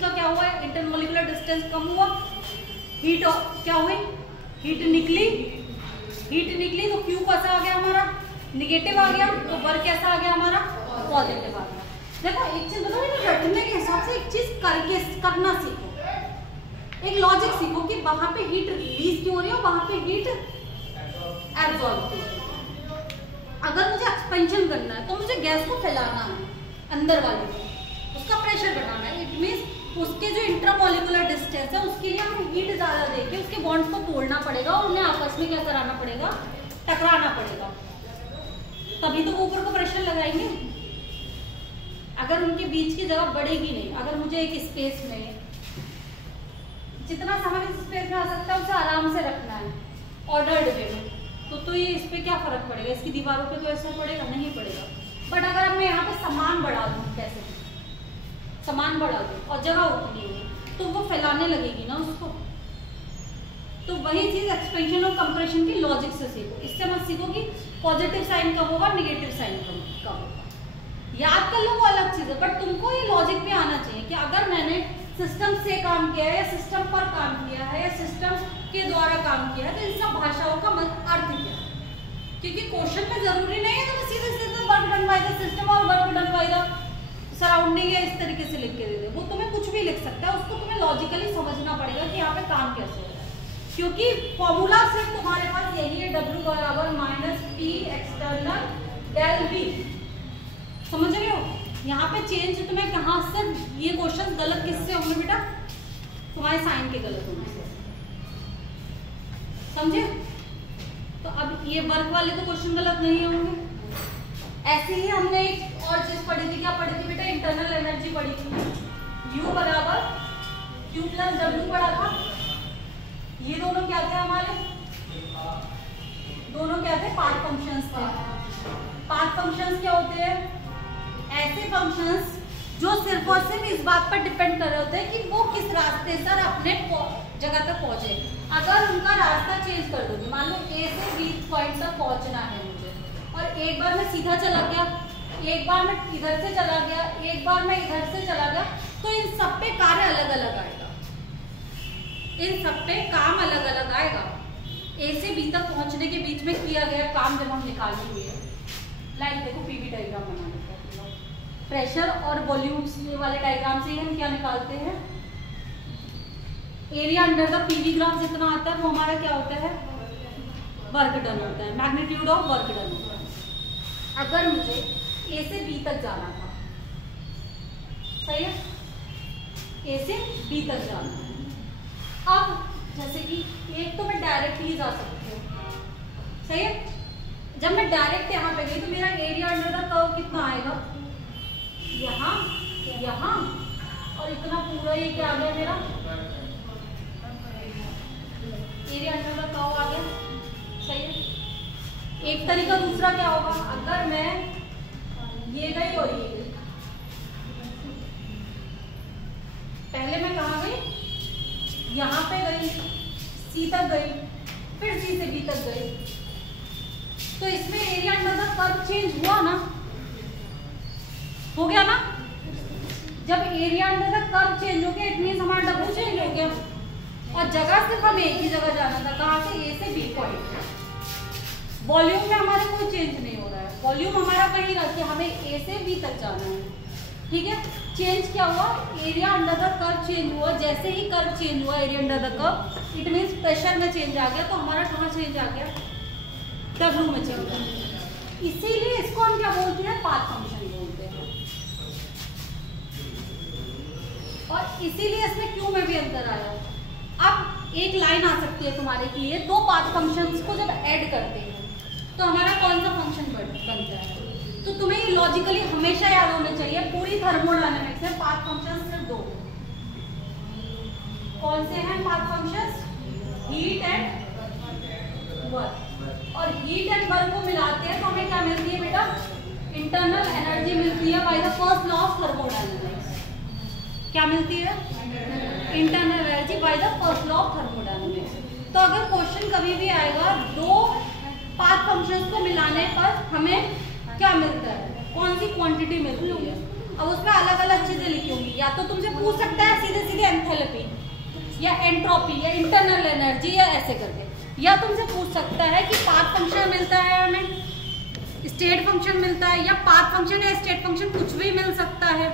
का क्या हुआ है, इंटरमोलिकुलर डिस्टेंस कम हुआ, हीट क्या हुई, हीट निकली तो Q कैसा आ गया हमारा, निगेटिव आ गया, तो वर्क कैसा आ गया हमारा, पॉजिटिव आ गया। देखो एक चीज बताओ, रटने के हिसाब से एक चीज करके करना सीखो, एक लॉजिक सीखो कि वहां पे हीट रिलीज क्यों हो रही है और वहां पे हीट एब्जॉर्ब क्यों हो रही है। अगर मुझे एक्सपेंशन करना है तो मुझे गैस को फैलाना है अंदर वाले में, उसका प्रेशर बढ़ाना है, इट मींस उसके जो इंट्रामोलिकुलर डिस्टेंस है उसके लिए हमें हीट ज्यादा देके उसके बॉन्ड्स को तोड़ना पड़ेगा और उन्हें आपस में क्या कराना पड़ेगा, टकराना पड़ेगा, तभी तो वो ऊपर को प्रेशर लगाएंगे। अगर उनके बीच की जगह बढ़ेगी नहीं, अगर मुझे एक स्पेस में जितना सामान इस स्पेस में आ सकता है उसे आराम से रखना है ऑर्डर्ड वे में, तो ये इस पे क्या फर्क पड़ेगा, इसकी दीवारों पे तो ऐसा पड़ेगा नहीं पड़ेगा। बट अगर अब मैं यहाँ पे सामान बढ़ा दूँ, कैसे सामान बढ़ा दूँ और जगह उतनी है तो वो फैलाने लगेगी ना उसको। तो वही चीज एक्सपेंशन और कंप्रेशन की लॉजिक से सीखो। इससे मत सीखो कि पॉजिटिव साइन कब होगा, निगेटिव साइन कब होगा, याद कर लो वो अलग चीज है, बट तुमको ये लॉजिक भी आना चाहिए कि अगर मैंने सिस्टम से काम किया है या सिस्टम पर काम किया है या सिस्टम के द्वारा काम किया है तो इन सब भाषाओं का अर्थ क्या है। क्योंकि क्वेश्चन में जरूरी नहीं है तो सीधे सीधे work done by the system और work done by the surrounding या इस तरीके से लिख के दे दे, वो तुम्हें कुछ भी लिख सकता है, उसको तुम्हें लॉजिकली समझना पड़ेगा कि यहाँ पे काम कैसे हो रहा है। क्योंकि फॉर्मूला सिर्फ तुम्हारे पास यही है, W बराबर minus P external del V, समझ रहे हो। यहाँ पे चेंज तुम्हें कहाँ से, ये क्वेश्चन गलत किससे होंगे बेटा, तुम्हारे साइन के गलत होने से, समझे। तो अब ये वर्क वाले तो क्वेश्चन गलत नहीं होंगे। ऐसे ही हमने एक और चीज पढ़ी थी, क्या पढ़ी थी बेटा, इंटरनल एनर्जी पढ़ी थी, U बराबर Q प्लस W पढ़ा था। ये दोनों क्या थे हमारे, दोनों क्या थे, पार्ट फंक्शंस थे। पार्ट फंक्शंस क्या होते हैं, ऐसे फंक्शंस जो सिर्फ और सिर्फ इस बात पर डिपेंड कर रहे होते हैं कि वो किस रास्ते से अपने जगह तक पहुंचे। अगर उनका रास्ता चेंज कर दोगे, मान लो A से B पॉइंट तक पहुंचना है मुझे, और एक बार मैं सीधा चला गया, एक बार मैं इधर से चला गया, एक बार मैं इधर से चला गया, तो इन सब पे कार्य अलग अलग आएगा, इन सब पे काम अलग अलग आएगा। A से B तक पहुंचने के बीच में किया गया काम जब हम निकालेंगे, लाइक देखो PV डायग्राम बना लेते हैं, प्रेशर और वॉल्यूम्स वाले डायग्राम से हम क्या निकालते हैं, area under the PV graph जितना आता है वो हमारा क्या होता है, वर्क डन होता है, मैग्नीट्यूड ऑफ वर्क डन होता है। अगर मुझे A से B तक जाना था, सही है, A से B तक जाना है। अब जैसे कि एक तो मैं डायरेक्ट ही जा सकती हूँ, सही है। जब मैं डायरेक्ट यहाँ पे गई तो मेरा एरिया अंडर द कर्व कितना आएगा, यहाँ यहाँ और इतना पूरा ये क्या आ गया मेरा एरिया अंडर द कर्व आ गया, सही है। एक तरीका दूसरा क्या होगा, अगर मैं ये गई और ये गई, पहले मैं कहाँ गई, यहाँ पे गई, C तक गई, फिर C से B तक गई, तो इसमें area under the curve change हुआ ना, हो गया ना। जब area under the curve change हो गया, इट मींस हमारा W चेंज हो गया, और जगह सिर्फ हमें एक ही जगह जाना था, कहाँ से, A से B पॉइंट। वॉल्यूम में हमारा कोई चेंज नहीं हो रहा है, वॉल्यूम हमारा कहीं रहा कि हमें A से B तक जाना है, ठीक है। चेंज क्या हुआ, area under the curve change हुआ, जैसे ही कर्व चेंज हुआ area under the curve, it means pressure में चेंज आ गया, तो हमारा कहाँ चेंज आ गया, W में चेंज आ गया। इसीलिए इसको हम क्या बोलते हैं, पाथ फंक्शन बोलते हैं, और इसीलिए इसमें Q में भी अंतर आया। अब एक लाइन आ सकती है तुम्हारे लिए, दो पाथ फंक्शंस को जब ऐड करते हैं तो हमारा कौन सा फंक्शन बनता है, तो तुम्हें ये लॉजिकली हमेशा याद होना चाहिए। पूरी थर्मोडायनेमिक्स में पाथ फंक्शंस सिर्फ दो, कौन से हैं path functions, heat and work, और हीट एंड वर्क को मिलाते हैं तो हमें क्या मिलती है बेटा, इंटरनल एनर्जी मिलती है by the first law of thermodynamics. क्या मिलती है, internal energy by the first law of thermodynamics. तो अगर क्वेश्चन कभी भी आएगा, दो पाथ फंक्शंस को मिलाने पर हमें क्या मिलता है, कौन सी क्वांटिटी मिलती है, अब उसमें अलग अलग चीजें लिखी होंगी। या तो तुमसे पूछ सकता है सीधे एंथैल्पी या एंट्रोपी या इंटरनल एनर्जी या ऐसे करके। या तुमसे पूछ सकता है कि पाथ फंक्शन मिलता है हमें, स्टेट फंक्शन मिलता है, या पाथ फंक्शन या स्टेट फंक्शन कुछ भी मिल सकता है।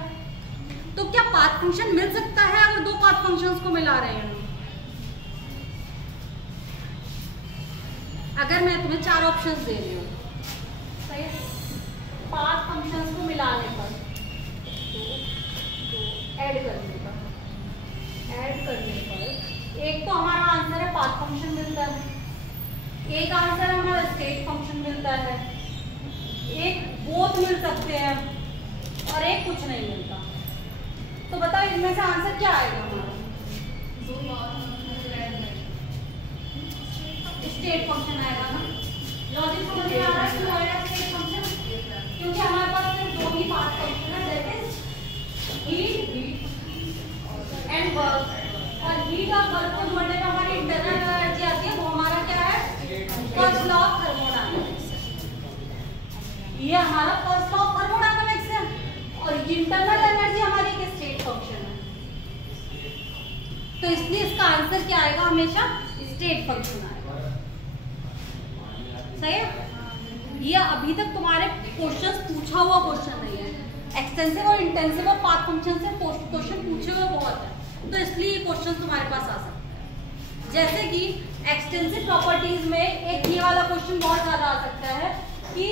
तो क्या पाथ फंक्शन मिल सकता है अगर दो पाथ फंक्शंस को मिला रहे हैं? अगर मैं तुम्हें 4 ऑप्शंस दे रही हूँ, सही है, पाथ फंक्शंस को मिलाने पर, ऐड करने पर एक तो हमारा आंसर है पाथ फंक्शन मिलता है, एक आंसर हमारा स्टेट फंक्शन मिलता है, एक बोथ मिल सकते हैं और एक कुछ नहीं मिलता। तो बताओ इनमें से आंसर क्या आएगा हमारा? स्टेट फंक्शन आएगा ना। लॉजिक समझ में आ रहा है क्यों आएगा स्टेट फंक्शन? क्योंकि हमारे पास सिर्फ 2 ही पाथ फंक्शन है, that is heat and work. और हीट और वर्क को जोड़ने में हमारी इंटरनल एनर्जी आती है, वो हमारा क्या है? First law of thermodynamics. ये हमारा फर्स्ट लॉ ऑफ थर्मोडायनामिक्स है और इंटरनल एनर्जी हमारी एक स्टेट फंक्शन है। तो इसलिए इसका आंसर क्या आएगा? हमेशा स्टेट फंक्शन आएगा। सही है? ये अभी तक तुम्हारे क्वेश्चंस पूछा हुआ क्वेश्चन नहीं है। एक्सटेंसिव और इंटेंसिव और पाथ फंक्शन से क्वेश्चन पूछे हुए बहुत है, तो इसलिए ये क्वेश्चन तुम्हारे पास आ सकता है। जैसे कि एक्सटेंसिव प्रॉपर्टीज में एक ये वाला क्वेश्चन बहुत ज्यादा आ सकता है कि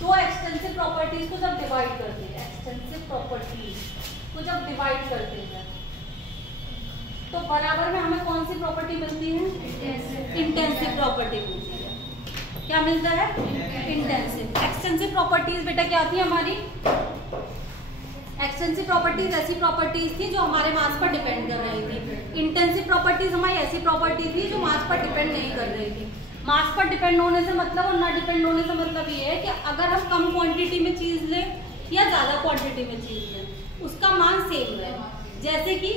दो एक्सटेंसिव प्रॉपर्टीज को जब डिवाइड करते हैं, एक्सटेंसिव प्रॉपर्टीज को जब डिवाइड करते हैं तो बराबर में हमें कौन सी प्रॉपर्टी मिलती है? इंटेंसिव प्रॉपर्टी मिलती है। क्या मिलता है? इंटेंसिव। एक्सटेंसिव प्रॉपर्टीज बेटा क्या थी हमारी? एक्सटेंसिव प्रॉपर्टीज ऐसी प्रॉपर्टीज थी जो हमारे मास पर डिपेंड कर रही थी। इंटेंसिव प्रॉपर्टीज हमारी ऐसी प्रॉपर्टी थी जो मास पर डिपेंड नहीं कर रही थी। मास पर डिपेंड होने से मतलब और ना डिपेंड होने से मतलब ये है कि अगर हम कम क्वांटिटी में चीज लें या ज्यादा क्वांटिटी में चीज लें, उसका मान सेम रहे। जैसे कि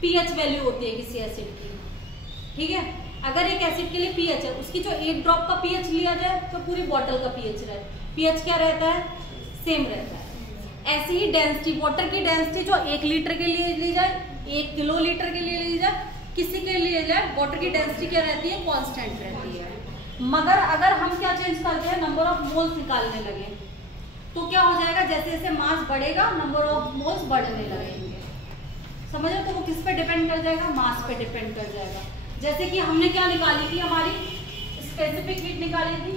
पीएच वैल्यू होती है किसी एसिड की, ठीक है? अगर एक एसिड के लिए पीएच है, उसकी जो 1 ड्रॉप का पीएच लिया जाए तो पूरी बॉटल का पीएच रहे, पीएच क्या रहता है? सेम रहता है। ऐसी ही डेंसिटी, वाटर की डेंसिटी जो 1 लीटर के लिए ली जाए, 1 किलो लीटर के लिए ली जाए, किसी के लिए जाए, वाटर की डेंसिटी क्या रहती है? कांस्टेंट रहती है। मगर अगर हम क्या चेंज करते हैं? नंबर ऑफ मोल्स निकालने लगे तो क्या हो जाएगा? जैसे जैसे मास बढ़ेगा नंबर ऑफ मोल्स बढ़ने लगेंगे। समझ रहे? तो वो किस पे डिपेंड कर जाएगा? मास पे डिपेंड कर जाएगा। जैसे कि हमने क्या निकाली थी? हमारी स्पेसिफिक हीट निकाली थी,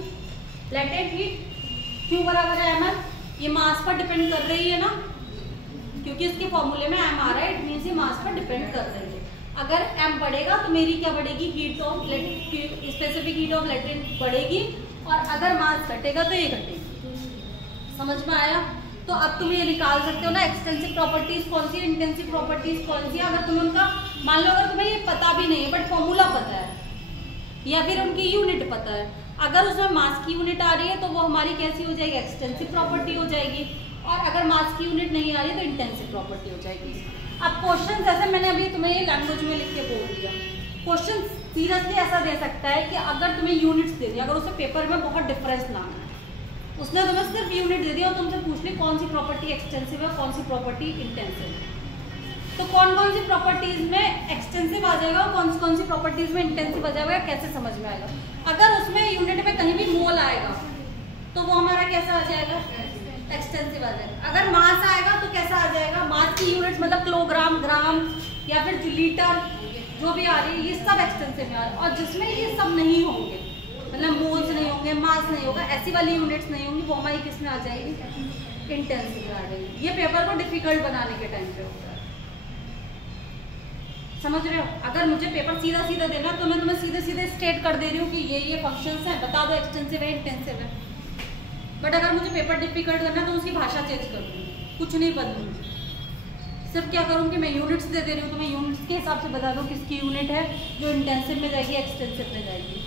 लेटेंट हीट, Q बराबर है ml। ये मास पर डिपेंड कर रही है ना, क्योंकि इसके फॉर्मूले में m आ रहा है, इट मींस ये मास पर डिपेंड कर रही है। अगर m बढ़ेगा तो मेरी क्या बढ़ेगी? Heat of specific heat of latent बढ़ेगी, और अगर मास घटेगा तो ये घटेगी। समझ में आया? तो अब तुम ये निकाल सकते हो ना एक्सटेंसिव प्रॉपर्टीज कौन सी, इंटेंसिव प्रॉपर्टीज कौन सी। अगर तुम्हें उनका, मान लो अगर तुम्हें ये पता भी नहीं है बट फॉर्मूला पता है या फिर उनकी यूनिट पता है, अगर उसमें मास की यूनिट आ रही है तो वो हमारी कैसी हो जाएगी? एक्सटेंसिव प्रॉपर्टी हो जाएगी। और अगर मास की यूनिट नहीं आ रही तो इंटेंसिव प्रॉपर्टी हो जाएगी। अब क्वेश्चन जैसे मैंने अभी तुम्हें ये लैंग्वेज में लिख के बोल दिया, क्वेश्चन सीरियसली ऐसा दे सकता है कि अगर तुम्हें यूनिट्स दे दी, अगर उसे पेपर में बहुत डिफरेंस लाना है, उसने तुम्हें सिर्फ यूनिट दे दिया और तुमसे पूछ ली कौन सी प्रॉपर्टी एक्सटेंसिव है, कौन सी प्रॉपर्टी इंटेंसिव है, तो कौन कौन सी प्रॉपर्टीज में एक्सटेंसिव आ जाएगा और कौन सी प्रॉपर्टीज में इंटेंसिव आ जाएगा, कैसे समझ में आएगा? अगर उसमें यूनिट में कहीं भी मोल आएगा तो वो हमारा कैसा आ जाएगा? एक्सटेंसिव आ जाएगा। अगर मास आएगा तो कैसा आ जाएगा? मास की यूनिट मतलब किलोग्राम, ग्राम या फिर लीटर जो भी आ रही है, ये सब एक्सटेंसिव में आ रहा है। और जिसमें ये सब नहीं होंगे, मतलब मोल्स नहीं होंगे, मास नहीं होगा, ऐसी वाली यूनिट्स नहीं होंगी, वो हमारी किस में आ जाएगी? इंटेंसिव में आ जाएगी। ये पेपर को डिफिकल्ट बनाने के टाइम पे होता है। समझ रहे हो? अगर मुझे पेपर सीधा सीधा देना तो मैं तुम्हें सीधे सीधे स्टेट कर दे रही हूँ कि ये फंक्शंस हैं, बता दो एक्सटेंसिव है, इंटेंसिव है। बट अगर मुझे पेपर डिफिकल्ट करना तो उसकी भाषा चेंज कर दूँगी, कुछ नहीं बदलूंगी। सिर्फ क्या करूँगी? मैं यूनिट्स दे रही हूँ तो मैं यूनिट्स के हिसाब से बता दूँ किसकी यूनिट है जो इंटेंसिव में जाएगी, एक्सटेंसिव में जाएगी।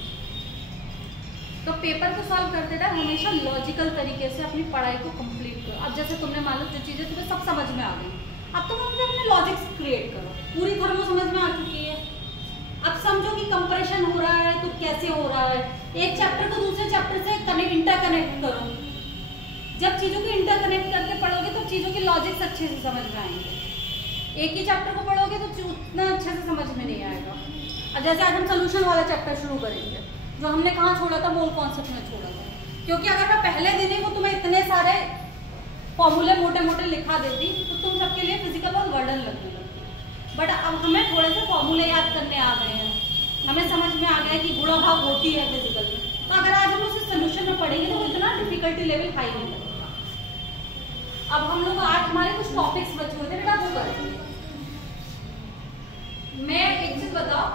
तो पेपर को सॉल्व करते टाइम हमेशा लॉजिकल तरीके से अपनी पढ़ाई को कंप्लीट करो। अब जैसे तुमने मान लो जो चीज़ें तुम्हें सब समझ में आ गई, अब तुम अपने लॉजिक्स क्रिएट करो। पूरी थर्मो समझ में आ चुकी है, अब समझो कि कंप्रेशन हो रहा है तो कैसे हो रहा है। एक चैप्टर को दूसरे चैप्टर से इंटरकनेक्ट करो। जब चीज़ों को इंटरकनेक्ट करके पढ़ोगे तो चीज़ों के लॉजिक्स अच्छे से समझ में आएंगे। एक ही चैप्टर को पढ़ोगे तो उतना अच्छे से समझ में नहीं आएगा। अब जैसे आज हम सोल्यूशन वाला चैप्टर शुरू करेंगे, जो हमने कहाँ छोड़ा था, मोल कॉन्सेप्ट में छोड़ा था। क्योंकि अगर मैं पहले दिन ही को तुम्हें इतने सारे फॉर्मूले मोटे मोटे लिखा देती तो तुम सबके लिए फिजिकल और वर्डन लगने लगती। बट अब हमें थोड़े से फॉर्मूले याद करने आ गए हैं, हमें समझ में आ गया कि गुणा भाग होती है फिजिकल में, तो अगर आज हम उसे सोल्यूशन में पढ़ेंगे तो इतना डिफिकल्टी लेवल हाई नहीं लगेगा। अब हम लोग आज हमारे कुछ टॉपिक्स बचे हुए थे बेटा, वो करेंगे। मैं एक चीज बताओ,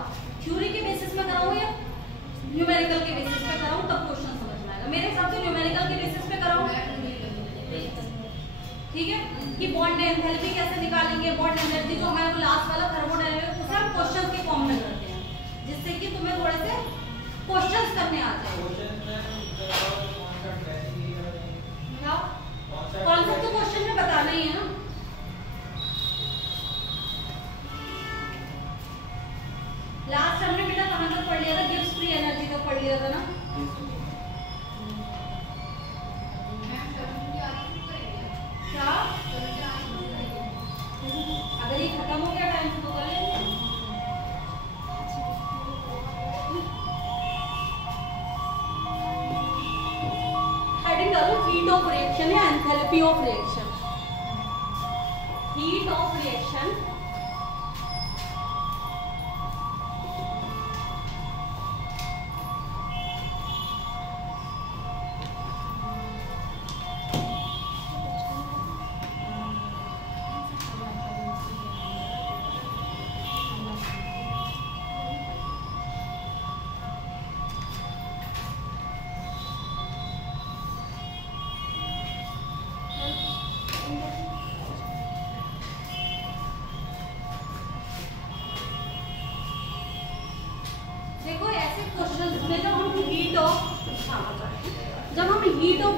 थ्योरी के बेसिस में कराऊं या न्यूमेरिकल के बेसिस पे कराऊं, तब क्वेश्चन समझ में आएगा। मेरे हिसाब से न्यूमेरिकल के बेसिस पे कराऊं, ठीक है, कि बॉन्ड एंथैल्पी कैसे निकालेंगे, बॉन्ड एनर्जी जो हमारे लास्ट वाला थर्मोडायनामिक्स, उसे हम क्वेश्चन के फॉर्म में करते हैं, जिससे कि तुम्हें थोड़े से क्वेश्चंस करने आ जाए। कॉन्सेप्ट तो क्वेश्चन में बताना ही है ना। लास्ट हमने बेटा कहां तक पढ़ लिया था, गिब्स फ्री एनर्जी तक पढ़ लिया था ना। क्या अगर ये खत्म हो गया टाइम तो कर लेंगे। हेडिंग डालो, हीट ऑफ रिएक्शन या enthalpy of reaction. Heat of reaction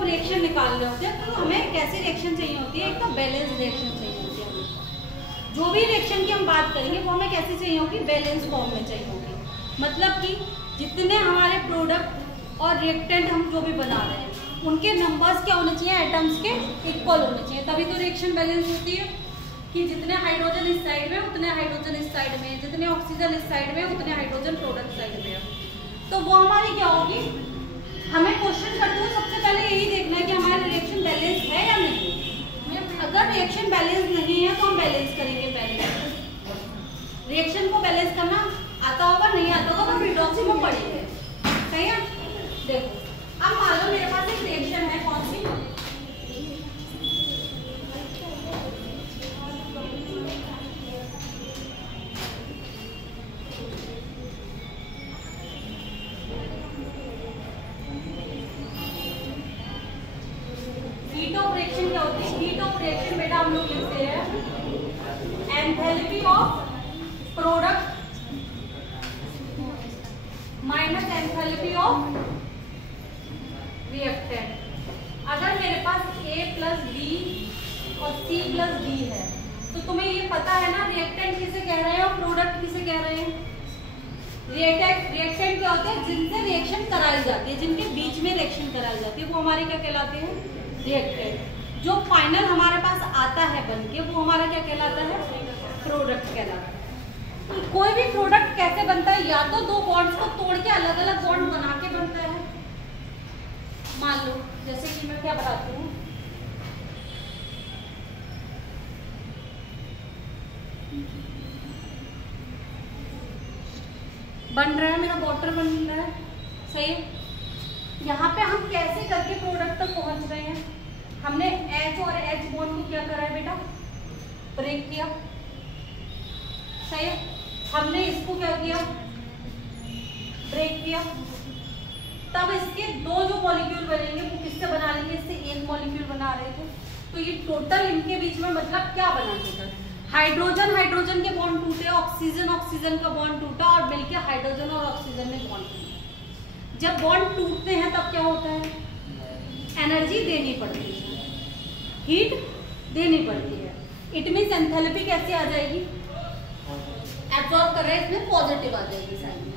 reaction निकाल रहे होते हैं तो हमें कैसी रिएक्शन चाहिए होती है, एक तो बैलेंस रिएक्शन चाहिए होती है हमें। जो भी रिएक्शन की हम बात करेंगे वो हमें कैसे चाहिए होगी, बैलेंस फॉर्म में चाहिए होगी। मतलब कि जितने हमारे प्रोडक्ट और रिएक्टेंट हम जो भी बना रहे हैं उनके नंबर्स क्या होने चाहिए, एटम्स के इक्वल होने चाहिए, तभी तो रिएक्शन बैलेंस होती है। कि जितने हाइड्रोजन इस साइड में उतने हाइड्रोजन इस साइड में, जितने ऑक्सीजन इस साइड में उतने हाइड्रोजन प्रोडक्ट साइड में। तो वो हमारी क्या होगी, हमें क्वेश्चन करते हुए सबसे पहले यही देखना है कि हमारा रिएक्शन बैलेंस है या नहीं। अगर रिएक्शन बैलेंस नहीं है तो हम बैलेंस करेंगे। पहले रिएक्शन को बैलेंस करना आता होगा, नहीं आता होगा तो रिडॉक्स में पढ़ेंगे, सही है। देखो अब मान लो मेरे पास एक रिएक्शन है, कौन सी, बेटा हम लोग लिखते हैं enthalpy of product minus enthalpy of reactant. अगर मेरे पास A प्लस बी और C प्लस डी है तो तुम्हें ये पता है ना रिएक्टेंट किसे कह रहे हैं और प्रोडक्ट किसे कह रहे हैं। रिएक्टेंट क्या होते हैं, जिनसे रिएक्शन कराई जाती है, जिनके बीच में रिएक्शन कराई जाती है, वो हमारे क्या कहलाते हैं, रिएक्टेंट। जो फाइनल हमारे पास आता है बनके वो हमारा क्या कहलाता है, प्रोडक्ट कहलाता है। तो कोई भी प्रोडक्ट कैसे बनता है, या तो दो बॉन्ड्स को तोड़ के अलग अलग बॉन्ड बना के बनता है। मान लो जैसे कि मैं क्या बताती हूँ, बन रहा है मेरा वाटर बन रहा है, सही है। यहाँ पे हम कैसे करके प्रोडक्ट तक पहुंच रहे हैं, हमने H और H बॉन्ड को क्या करा है बेटा, ब्रेक किया, सही है। हमने इसको क्या किया, ब्रेक किया। तब इसके दो जो मॉलिक्यूल बनेंगे वो किससे बना लेंगे, इससे एक मॉलिक्यूल बना रहे थे। तो ये टोटल इनके बीच में मतलब क्या बना टोटल, हाइड्रोजन हाइड्रोजन के बॉन्ड टूटे, ऑक्सीजन ऑक्सीजन का बॉन्ड टूटा और मिलके हाइड्रोजन और ऑक्सीजन में बॉन्ड टूटा। जब बॉन्ड टूटते हैं तब क्या होता है, एनर्जी देनी पड़ती है, हीट देनी पड़ती है। इट मीन्स एंथैल्पी कैसे आ जाएगी, एब्जॉर्ब कर रहे हैं इसमें पॉजिटिव आ जाएगी साइड में।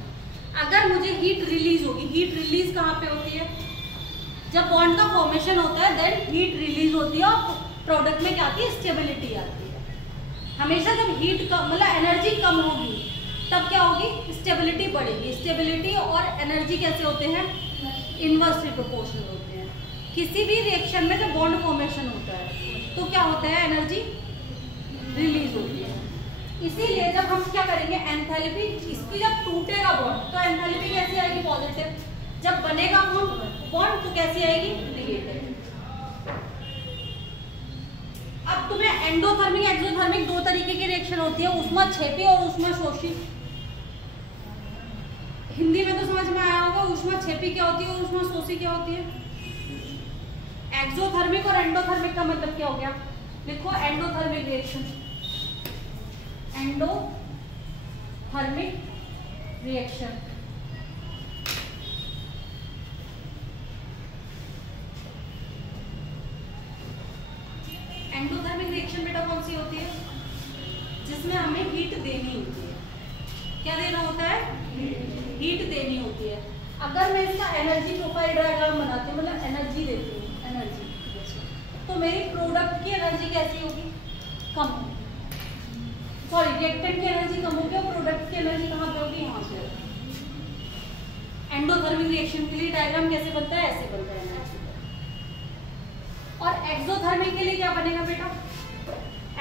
अगर मुझे हीट रिलीज होगी, हीट रिलीज कहाँ पे होती है, जब बॉन्ड का फॉर्मेशन होता है देन हीट रिलीज होती है और प्रोडक्ट में क्या आती है, स्टेबिलिटी आती हमेशा जब हीट कम मतलब एनर्जी कम होगी तब क्या होगी, स्टेबिलिटी बढ़ेगी। स्टेबिलिटी और एनर्जी कैसे होते हैं, इनवर्सली प्रोपोर्शनल होते हैं। किसी भी रिएक्शन में जब बॉन्ड फॉर्मेशन होता है तो क्या होता है, एनर्जी रिलीज होती है। इसीलिए जब हम क्या करेंगे, एंथैल्पी, इसकी जब टूटेगा बॉन्ड तो एंथैल्पी कैसी आएगी, पॉजिटिव। जब बनेगा बॉन्ड तो कैसी आएगी, नेगेटिव। अब तुम्हें एंडोथर्मिक एक्सोथर्मिक दो तरीके की रिएक्शन होती है, ऊष्माक्षेपी और ऊष्माशोषी। हिंदी में तो समझ में आया होगा, ऊष्माक्षेपी क्या होती है और ऊष्माशोषी क्या होती है। एक्सोथर्मिक और एंडोथर्मिक का मतलब क्या हो गया, देखो endothermic reaction, endothermic reaction endothermic reaction बेटा कौन सी होती है, जिसमें हमें हीट देनी होती है। क्या देना होता है, हीट देनी होती है। अगर मैं इसका एनर्जी प्रोफाइल डायग्राम बनाती हूँ, मतलब एनर्जी देती हूँ, एनर्जी, तो मेरी प्रोडक्ट की एनर्जी कैसी होगी, कम होगी। सॉरी, रिएक्टेंट की एनर्जी कम होगी और प्रोडक्ट की एनर्जी कहाँ पे होगी, यहाँ पे। एंडोथर्मिक रिएक्शन के लिए डायग्राम कैसे बनता है, ऐसे बनता है एनर्जी। और एक्सोथर्मिक के लिए क्या बनेगा बेटा,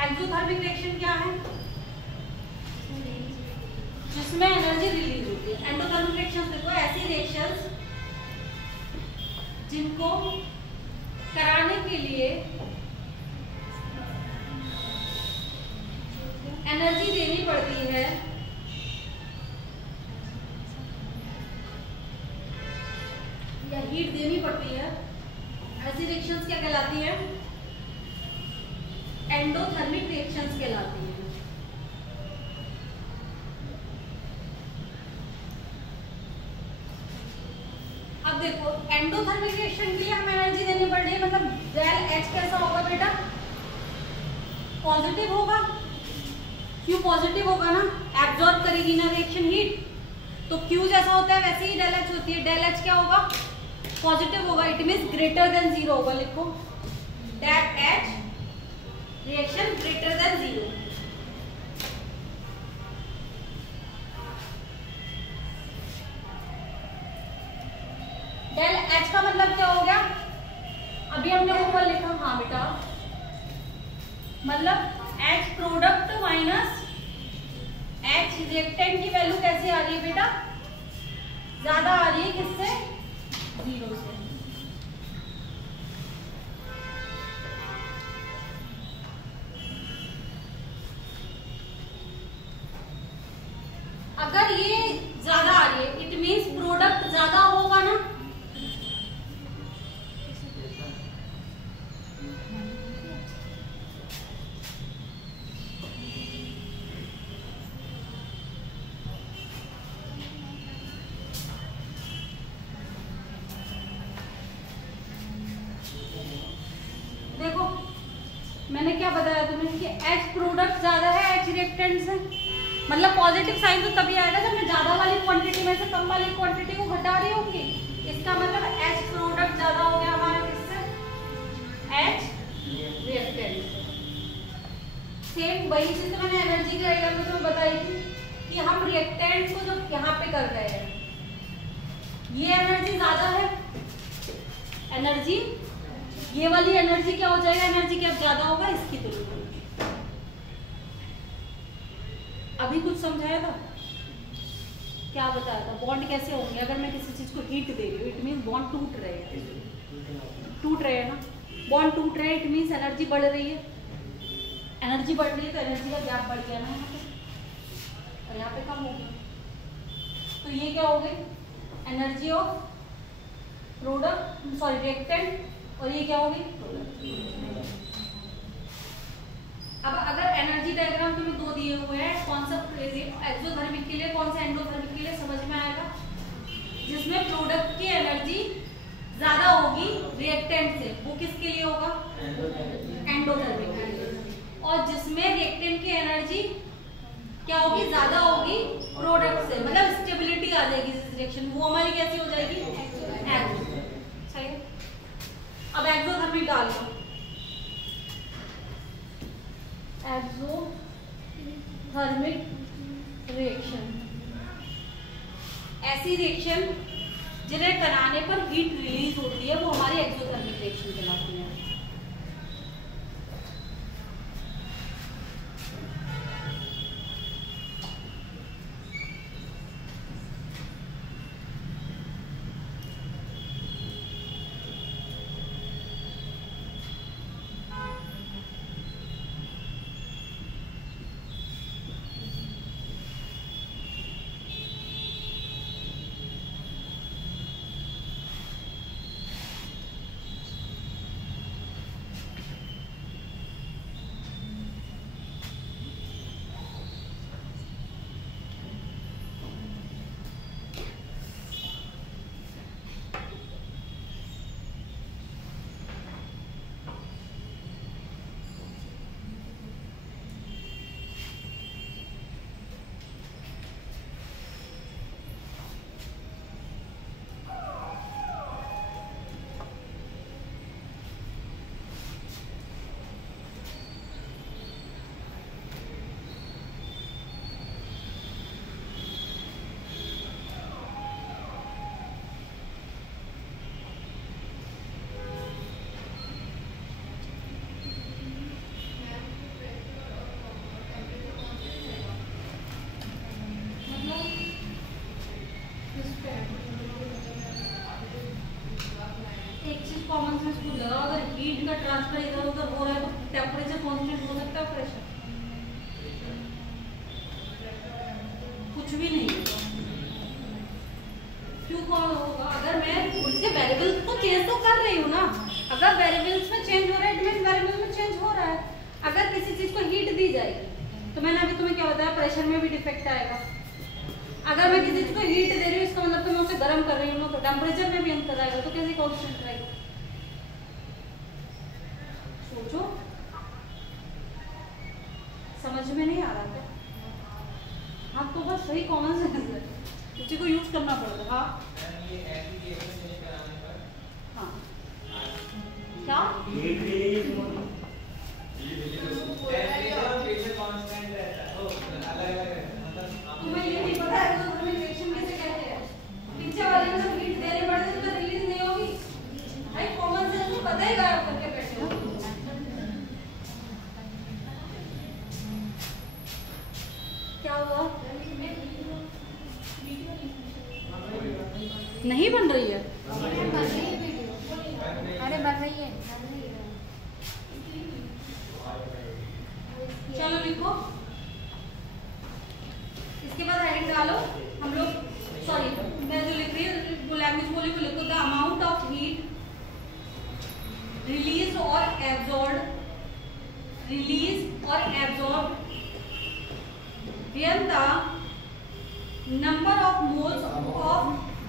एक्सोथर्मिक रिएक्शन क्या है, जिसमें एनर्जी रिलीज होती है। एंडोथर्मिक रिएक्शन देखो ऐसी रिएक्शंस जिनको कराने के लिए एनर्जी देनी पड़ती है, या हीट देनी पड़ती है, ऐसी रिएक्शंस क्या कहलाती है, एंडोथर्मिक रिएक्शंस कहलाती है। अब देखो एंडोथर्मिक रिएक्शन के लिए हमें एनर्जी देनी पड़ रही है, मतलब डेल H कैसा होगा बेटा, पॉजिटिव होगा। क्यों पॉजिटिव होगा ना, एब्जॉर्ब करेगी ना रिएक्शन हीट, तो Q जैसा होता है वैसे ही डेल H होती है। डेल H क्या होगा, पॉजिटिव होगा, इट मींस ग्रेटर देन 0 होगा। लिखो del H reaction greater than 0। Del H का मतलब क्या हो गया, अभी हमने ऊपर लिखा, हाँ बेटा, मतलब H product minus H reactant की वैल्यू कैसे आ रही है बेटा, ज्यादा आ रही है, किससे, 0 से। अगर ये ज्यादा आ रही है, इट मींस प्रोडक्ट ज्यादा होगा ना। देखो मैंने क्या बताया तुम्हें कि H प्रोडक्ट ज्यादा है H रिएक्टेंट से, मतलब पॉजिटिव साइन तो तभी आएगा जब मैं ज्यादा वाली क्वांटिटी में से कम वाली क्वांटिटी को घटा रही होंगी। इसका मतलब H प्रोडक्ट ज्यादा हो गया हमारा, किससे, H रिएक्टेंट से। सेम वही चीज तो मैंने एनर्जी के डायग्राम में तुम्हें बताई थी कि हम रिएक्टेंट को जो यहाँ पे कर रहे हैं, ये एनर्जी ज्यादा है, एनर्जी, ये वाली एनर्जी क्या हो जाएगा, एनर्जी क्या ज्यादा होगा इसकी तुलना में। अभी कुछ समझाया था, क्या बताया था, बॉन्ड कैसे होंगे अगर मैं किसी चीज को हीट दे रही हूँ, इट मींस बॉन्ड टूट रहे हैं ना, बॉन्ड टूट रहे हैं, इट मींस एनर्जी बढ़ रही है। एनर्जी बढ़ रही है तो एनर्जी का गैप बढ़ गया ना यहाँ पे, और यहाँ पे कम हो गया, तो ये क्या हो गई, energy of product, sorry reactant, और ये क्या होगी, अब अगर एनर्जी डायग्राम तुम्हें दो दिए हुए हैं, कौन सा एक्सोथर्मिक के लिए, कौन सा एंडोथर्मिक के लिए, समझ में आएगा, जिसमें प्रोडक्ट की एनर्जी ज्यादा होगी रिएक्टेंट से, वो किसके लिए होगा, एंडोथर्मिक के लिए, और जिसमें रिएक्टेंट की एनर्जी क्या होगी, ज्यादा होगी प्रोडक्ट से, मतलब स्टेबिलिटी आ जाएगी इस रिएक्शन, वो हमारी कैसी हो जाएगी, एक्सो। सही है, अब एक्सोथर्मिक डाल लो, एक्सोथर्मिक एक्सोथर्मिक रिएक्शन, ऐसी रिएक्शन जिन्हें कराने पर हीट रिलीज होती है वो हमारी एक्सोथर्मिक रिएक्शन कहलाती है। कॉमन सेंस को लगा, अगर हीट का ट्रांसफर इधर उधर हो रहा है तो टेम्परेचर कांस्टेंट हो सकता है, प्रेशर कुछ भी नहीं होगा। क्यों कौन होगा? अगर मैं उसके वेरिएबल्स को चेंज तो कर रही हूँ ना, अगर वेरिएबल्स में चेंज हो रहा है इट मींस वेरिएबल में चेंज हो रहा है। अगर किसी चीज को हीट दी जाएगी तो मैंने अभी तुम्हें क्या बताया, प्रेशर में भी डिफेक्ट आएगा। अगर मैं किसी चीज को हीट दे रही हूँ इसका मतलब तो मैं उसे गर्म कर रही हूँ, तो टेम्परेचर में भी अंतर आएगा, तो कैसे कांस्टेंट रहेगा? सोचो, समझ में नहीं आ रहा था? हाँ तो बस वही कॉमन सेंस है, उसी को यूज करना पड़ेगा। हाँ हाँ क्या तुम्हें ये नहीं पता है तो तुम्हें रिएक्शन कैसे कहते हैं? पीछे वाले में हीट देने पड़ते तो रिलीज नहीं होगी भाई, कॉमन सेंस को पता ही गायब करके बैठे हो। क्या हुआ? नहीं बन रही है? अरे बन रही है। चलो लिखो, इसके बाद हेडिंग डालो। हम लोग सॉरी मैं जो लिख रही हूँ वो लैंग्वेज बोली को लिखो, the amount of heat release और absorb when the number of moles of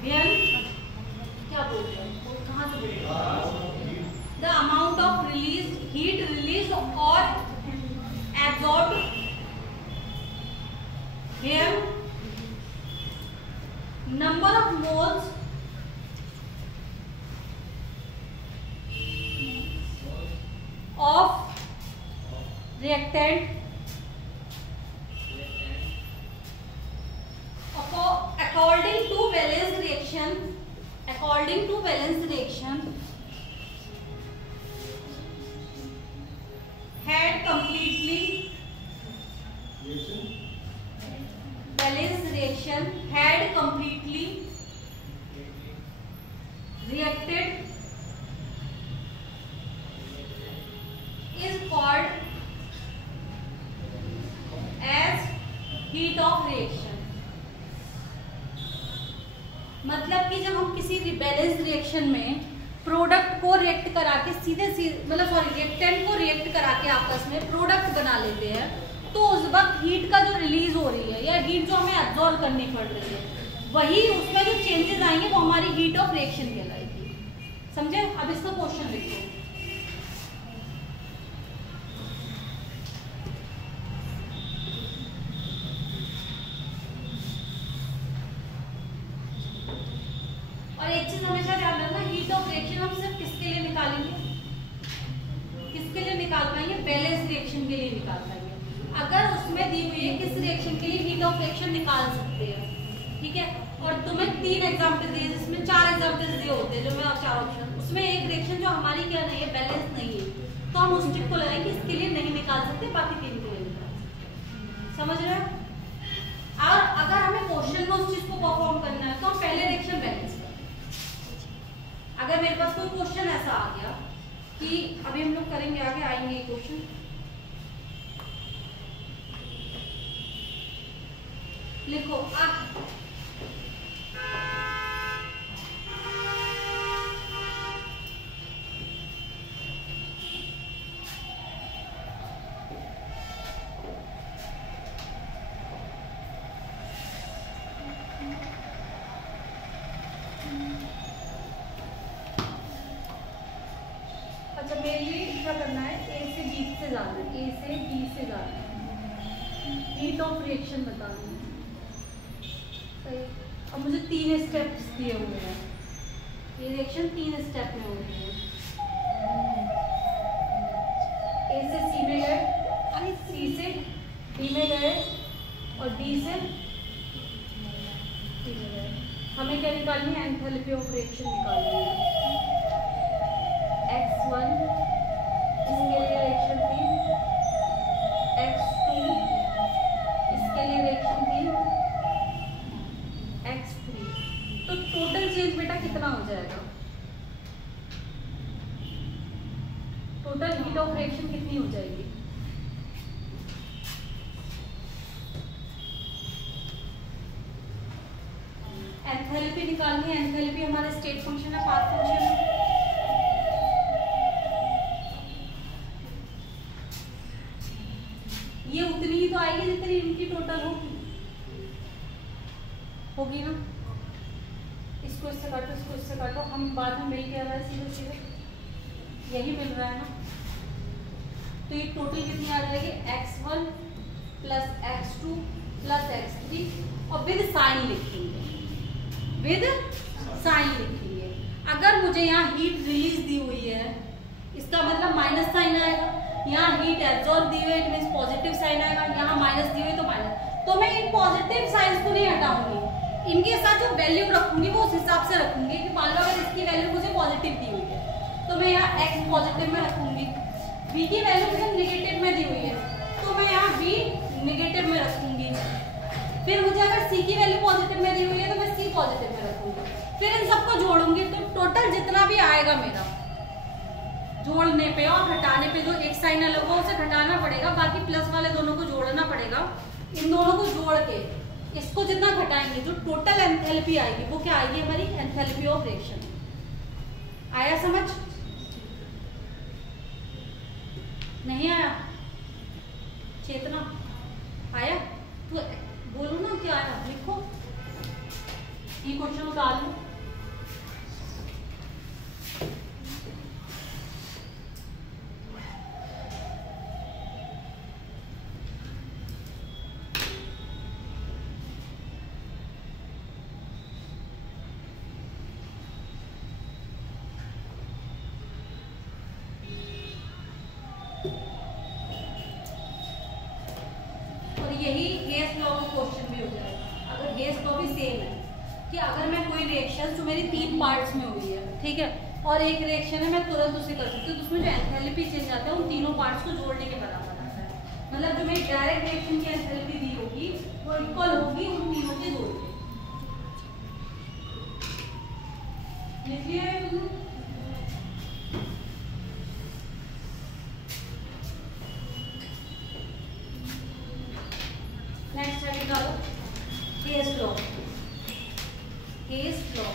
when क्या बोल रहे हैं, कहाँ से बोल रहे हैं? The amount of heat released or absorbed when number of moles of reactant according to valence reaction had completely reacted is called as heat of reaction। मतलब कि जब हम किसी बैलेंस रिएक्शन में प्रोडक्ट को रिएक्ट करा के सीधे मतलब सॉरी रिएक्टेंट को रिएक्ट करा के आपस में प्रोडक्ट बना लेते हैं, तो उस वक्त हीट का जो रिलीज हो रही है या हीट जो हमें एब्जॉर्ब करनी पड़ रही है, वही उसमें जो चेंजेस आएंगे वो हमारी हीट ऑफ रिएक्शन कहलाएगी। समझे? अब इसका क्वेश्चन लिखो। और एक चीज हमेशा ध्यान रखना, हीट ऑफ रिएक्शन हम सिर्फ किसके लिए निकालेंगे, किसके लिए निकाल पाएंगे? बैलेंस रिएक्शन के लिए निकाल पाएंगे। अगर उसमें दी हुई हुई है किस रिएक्शन के लिए हीट ऑफ रिएक्शन निकाल सकते हैं, ठीक है। और तुम्हें 3 एग्जाम्पल दिए जिसमें 4 एग्जाम्पल दिए होते हैं, जो मैं 4 ऑप्शन, उसमें एक रिएक्शन जो हमारी क्या नहीं है, बैलेंस नहीं है, तो हम उस टिक को लगाएंगे, इसके लिए नहीं निकाल सकते, बाकी 3 के लिए निकाल सकते। समझ रहे हो? और अगर हमें क्वेश्चन में उस चीज को परफॉर्म करना है तो हम पहले रिएक्शन बैलेंस करें। अगर मेरे पास कोई क्वेश्चन ऐसा आ गया कि अभी हम लोग करेंगे, आगे आएंगे क्वेश्चन, लिखो अच्छा मेरे लिए क्या करना है, ए से बी से जाना है, ए से बी से जाना है, हीट ऑफ रिएक्शन बताना है, सही। अब मुझे 3 स्टेप्स दिए हुए हैं, ये रिएक्शन 3 स्टेप में हो रही है। ए से सी में गए, सी से डी में गए और डी से सी में गए। हमें क्या निकालनी है, एंथैल्पी ऑफ रिएक्शन निकालनी है। x1 इसके लिए रिएक्शन 3, x2 इसके लिए रिएक्शन 3, x3। तो टोटल चेंज बेटा कितना हो जाएगा, टोटल हीट ऑफ रिएक्शन कितनी हो जाएगी? एंथैल्पी निकालनी है, एंथैल्पी हमारा स्टेट फंक्शन है, पाथ फंक्शन है। ये उतनी ही तो आएगी जितनी इनकी टोटल होगी ना। इसको इससे काटो, इसको इससे काटो, हम बाद में मिल के आ रहा है सीधे सीधे, यही मिल रहा है ना। तो ये टोटल कितनी आ जाएगी, x1 plus x2 plus x3 और विद साइन लिखेंगे, विद साइन लिखेंगे। अगर मुझे यहाँ हीट रिलीज दी हुई है, इसका मतलब माइनस साइन आएगा, यहाँ हीट एब्जॉर्ब दी हुई है, इट मींस पॉजिटिव साइन आएगा, यहाँ माइनस दी हुई तो माइनस। तो मैं इन पॉजिटिव साइंस को नहीं हटाऊंगी, इनके साथ जो वैल्यू रखूंगी वो उस हिसाब से रखूंगी कि मान लो अगर इसकी वैल्यू मुझे पॉजिटिव दी हुई है तो मैं यहाँ x पॉजिटिव में रखूंगी, v की वैल्यू मुझे नेगेटिव में दी हुई है तो मैं यहाँ v नेगेटिव में रखूंगी। फिर मुझे अगर c की वैल्यू पॉजिटिव में दी हुई है तो मैं c पॉजिटिव में रखूंगी। फिर इन सबको जोड़ूंगी तो टोटल जितना भी आएगा मेरा, जोड़ने पे और घटाने पे जो एक साइन अलग हो उसे घटाना पड़ेगा, बाकी प्लस वाले दोनों को जोड़ना पड़ेगा। इन दोनों को जोड़ के इसको जितना घटाएंगे जो टोटल एंथैल्पी आएगी वो क्या आएगी, हमारी एंथैल्पी ऑफ रिएक्शन। आया समझ? नहीं आया? चेतना आया? तो बोलो ना क्या आया, लिखो, ये क्वेश्चन उतार लो। यही गेस लॉ का क्वेश्चन भी हो जाएगा। अगर गेस लॉ भी सेम है कि अगर मैं कोई रिएक्शन जो मेरी 3 पार्ट्स में हुई है, ठीक है, और एक रिएक्शन है मैं तुरंत उसे कर सकती हूँ, तो उसमें जो एंथैल्पी चेंज आता है उन तीनों पार्ट्स को जोड़ने के बराबर आता है। मतलब जो मेरी डायरेक्ट रिएक्शन की एंथैल्पी दी होगी वो इक्वल होगी उन तीनों के जोड़ के। लिख लिया है तुमने? नेक्स्ट है निकालो केस लॉ। केस लॉ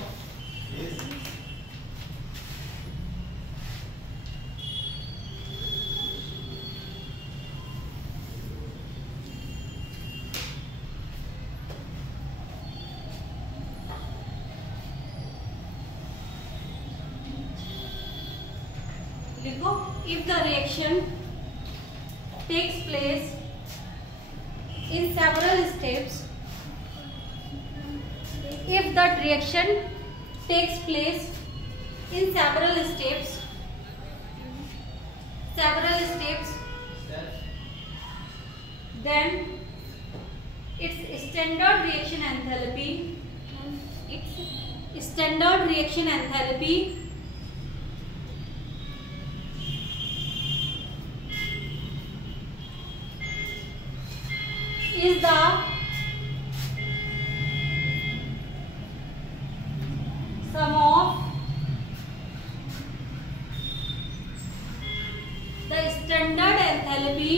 लिखो, if the reaction takes place in several steps, if that reaction takes place in several steps, then standard reaction enthalpy, standard reaction enthalpy is the sum of the standard enthalpy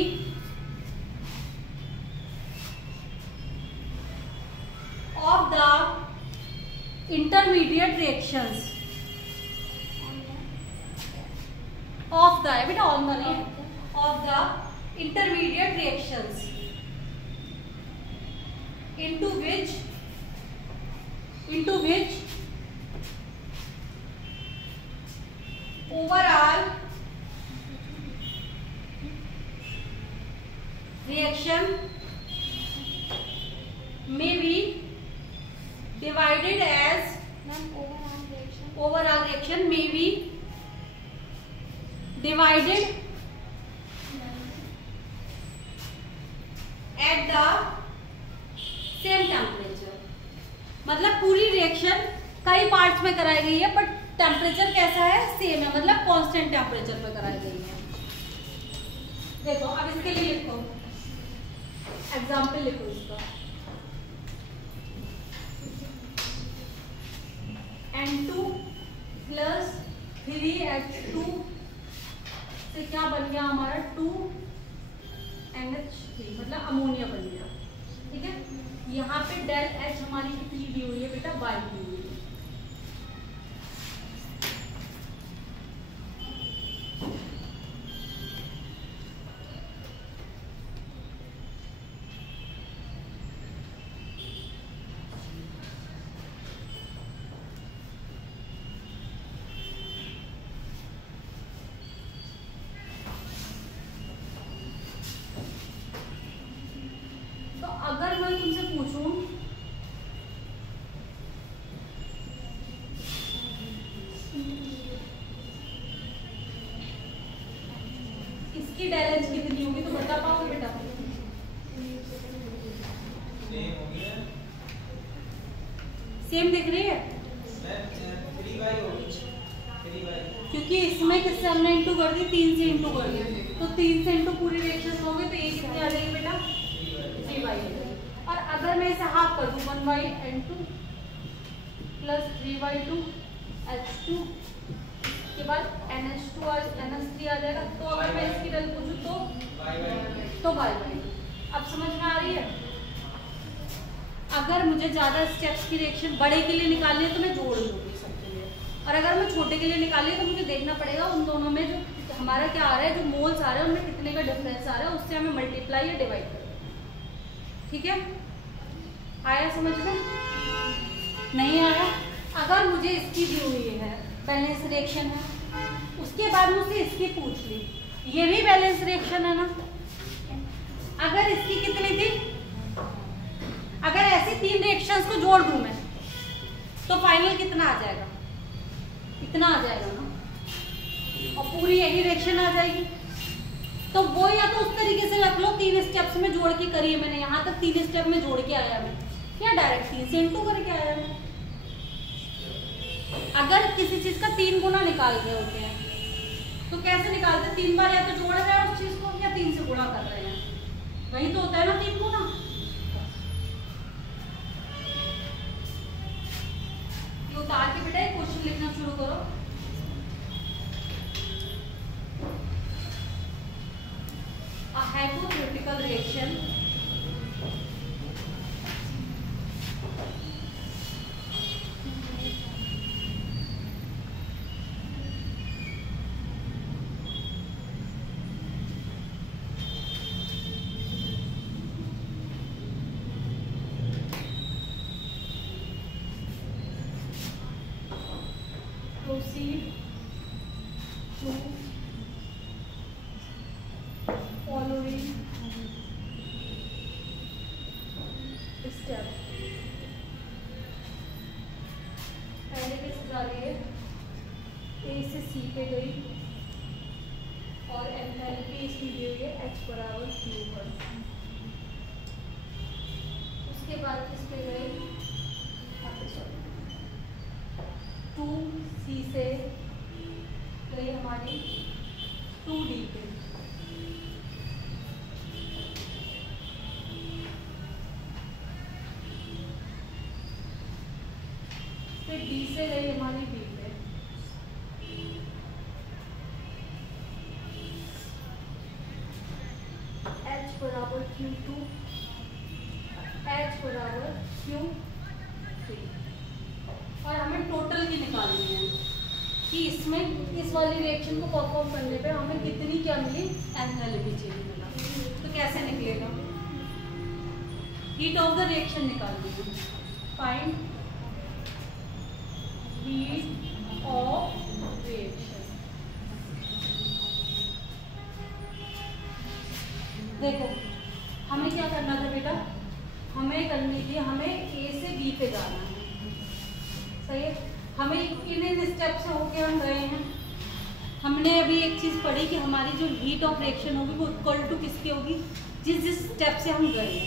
of the intermediate reactions of the of the intermediate reactions into which overall reaction may be divided as overall reaction may be divided at the same temperature. मतलब पूरी reaction कई parts में कराई गई है, but temperature कैसा है, same है, मतलब कांस्टेंट टेम्परेचर पे कराई गई है। देखो अब इसके लिए लिखो, एग्जांपल लिखो इसका। N2 प्लस 3H2 से क्या बन गया हमारा 2NH3, मतलब अमोनिया बन गया। ठीक है, यहाँ पे डेल H हमारी कितनी दी हुई है बेटा, Y दी हुई है। अगर मैं तुमसे पूछूं इसकी डायरेक्ट कितनी होगी तो बता पाओगे बेटा? सेम दिख रही है, क्योंकि इसमें किससे हमने इंटू कर दी, 3 से इंटू कर दी, तो 3 से इंटू पूरी रिएक्शन होगी तो ये कितनी आ जाएगी बेटा, 3y। और अगर मैं इसे हाफ कर दूं 1/N2 प्लस 3/2 H2 के बाद NH2 और NH3 आ जाएगा। तो अगर मैं इसकी डेल पूछूं तो y। अब समझ में आ रही है? अगर मुझे ज्यादा स्टेप्स की रिएक्शन बड़े के लिए निकालनी है तो मैं जोड़ लूंगी सबके लिए, और अगर मैं छोटे के लिए निकालनी है तो मुझे देखना पड़ेगा उन दोनों में जो हमारा क्या आ रहा है, जो मोल्स आ रहे हैं उनमें कितने का डिफरेंस आ रहा है, उससे हमें मल्टीप्लाई या डिवाइड करना। ठीक है, आया समझ में? नहीं आया? अगर मुझे इसकी दी हुई है, बैलेंस रिएक्शन है, उसके बाद मुझसे इसकी पूछ ली, ये भी बैलेंस रिएक्शन है ना, अगर इसकी कितनी थी, अगर ऐसी 3 रिएक्शंस को जोड़ दूं मैं तो फाइनल कितना आ जाएगा, इतना आ जाएगा ना, और पूरी यही रिएक्शन आ जाएगी। तो वो या तो उस तरीके से रख लो, 3 स्टेप्स में जोड़ के करिए, मैंने यहाँ तक 3 स्टेप में जोड़ के आया मैं, या डायरेक्ट 3 से इंटू करके आया मैं। अगर किसी चीज का 3 गुना निकाल रहे होते हैं तो कैसे निकालते हैं, 3 बार या तो जोड़ रहे हैं उस चीज को या 3 से गुणा कर रहे हैं, वही तो होता है ना 3 गुना। ये उतार के बेटा एक क्वेश्चन लिखना शुरू करो। A hypothetical reaction proceed to following step। पहले कैसे जा रही है, A से C पे गई और एंथैल्पी इसकी दी हुई है H = Q पर। उसके इसके बाद इस पे गए 2C से गई हमारी 2D पे, फिर D से गई हमारी B पे, H बराबर Q2, H बराबर Q3, और हमें टोटल की निकालनी है कि इसमें इस वाली रिएक्शन को परफॉर्म करने पे हमें कितनी क्या मिली, एंथैल्पी चेंज मिला। तो कैसे निकलेगा, हीट ऑफ द रिएक्शन निकालनी है, फाइंड हीट ऑफ रिएक्शन। देखो हमें क्या करना था बेटा, हमें करनी थी, हमें A से B पे जाना है, सही है। हमें इन स्टेप से होके हम गए हैं। हमने अभी एक चीज़ पढ़ी कि हमारी जो हीट ऑफ रिएक्शन होगी वो इक्वल टू किसकी होगी, जिस जिस स्टेप से हम गए हैं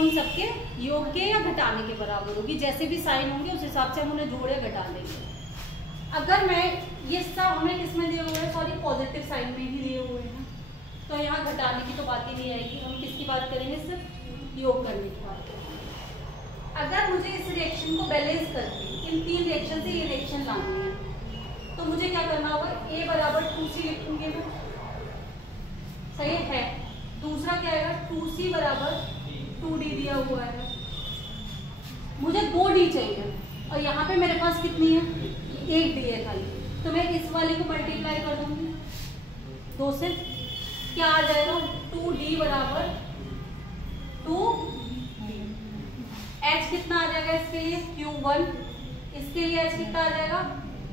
उन सबके योग के या घटाने के बराबर होगी। जैसे भी साइन होंगे उस हिसाब से हम उन्हें जोड़ या घटा देंगे। अगर मैं ये सब हमें किसमें दिए हुए हैं, सॉरी पॉजिटिव साइन में ही दिए हुए हैं, तो यहाँ घटाने की तो बात ही नहीं आएगी। हम किसकी बात करेंगे, सिर्फ योग करने की बात करेंगे। अगर मुझे इस रिएक्शन को बैलेंस करके इन तीन रिएक्शन से ये रिएक्शन लानी है तो मुझे क्या करना होगा, A बराबर 2C लिखूंगी मैं, सही है। दूसरा क्या आएगा, 2C बराबर 2D दिया हुआ है, मुझे 2D चाहिए और यहाँ पे मेरे पास कितनी है, 1D है खाली, तो मैं इस वाले को मल्टीप्लाई कर दूंगी 2 से, क्या आ जाएगा 2D बराबर 2D। H कितना आ जाएगा इसके लिए, Q1, इसके लिए H कितना आ जाएगा,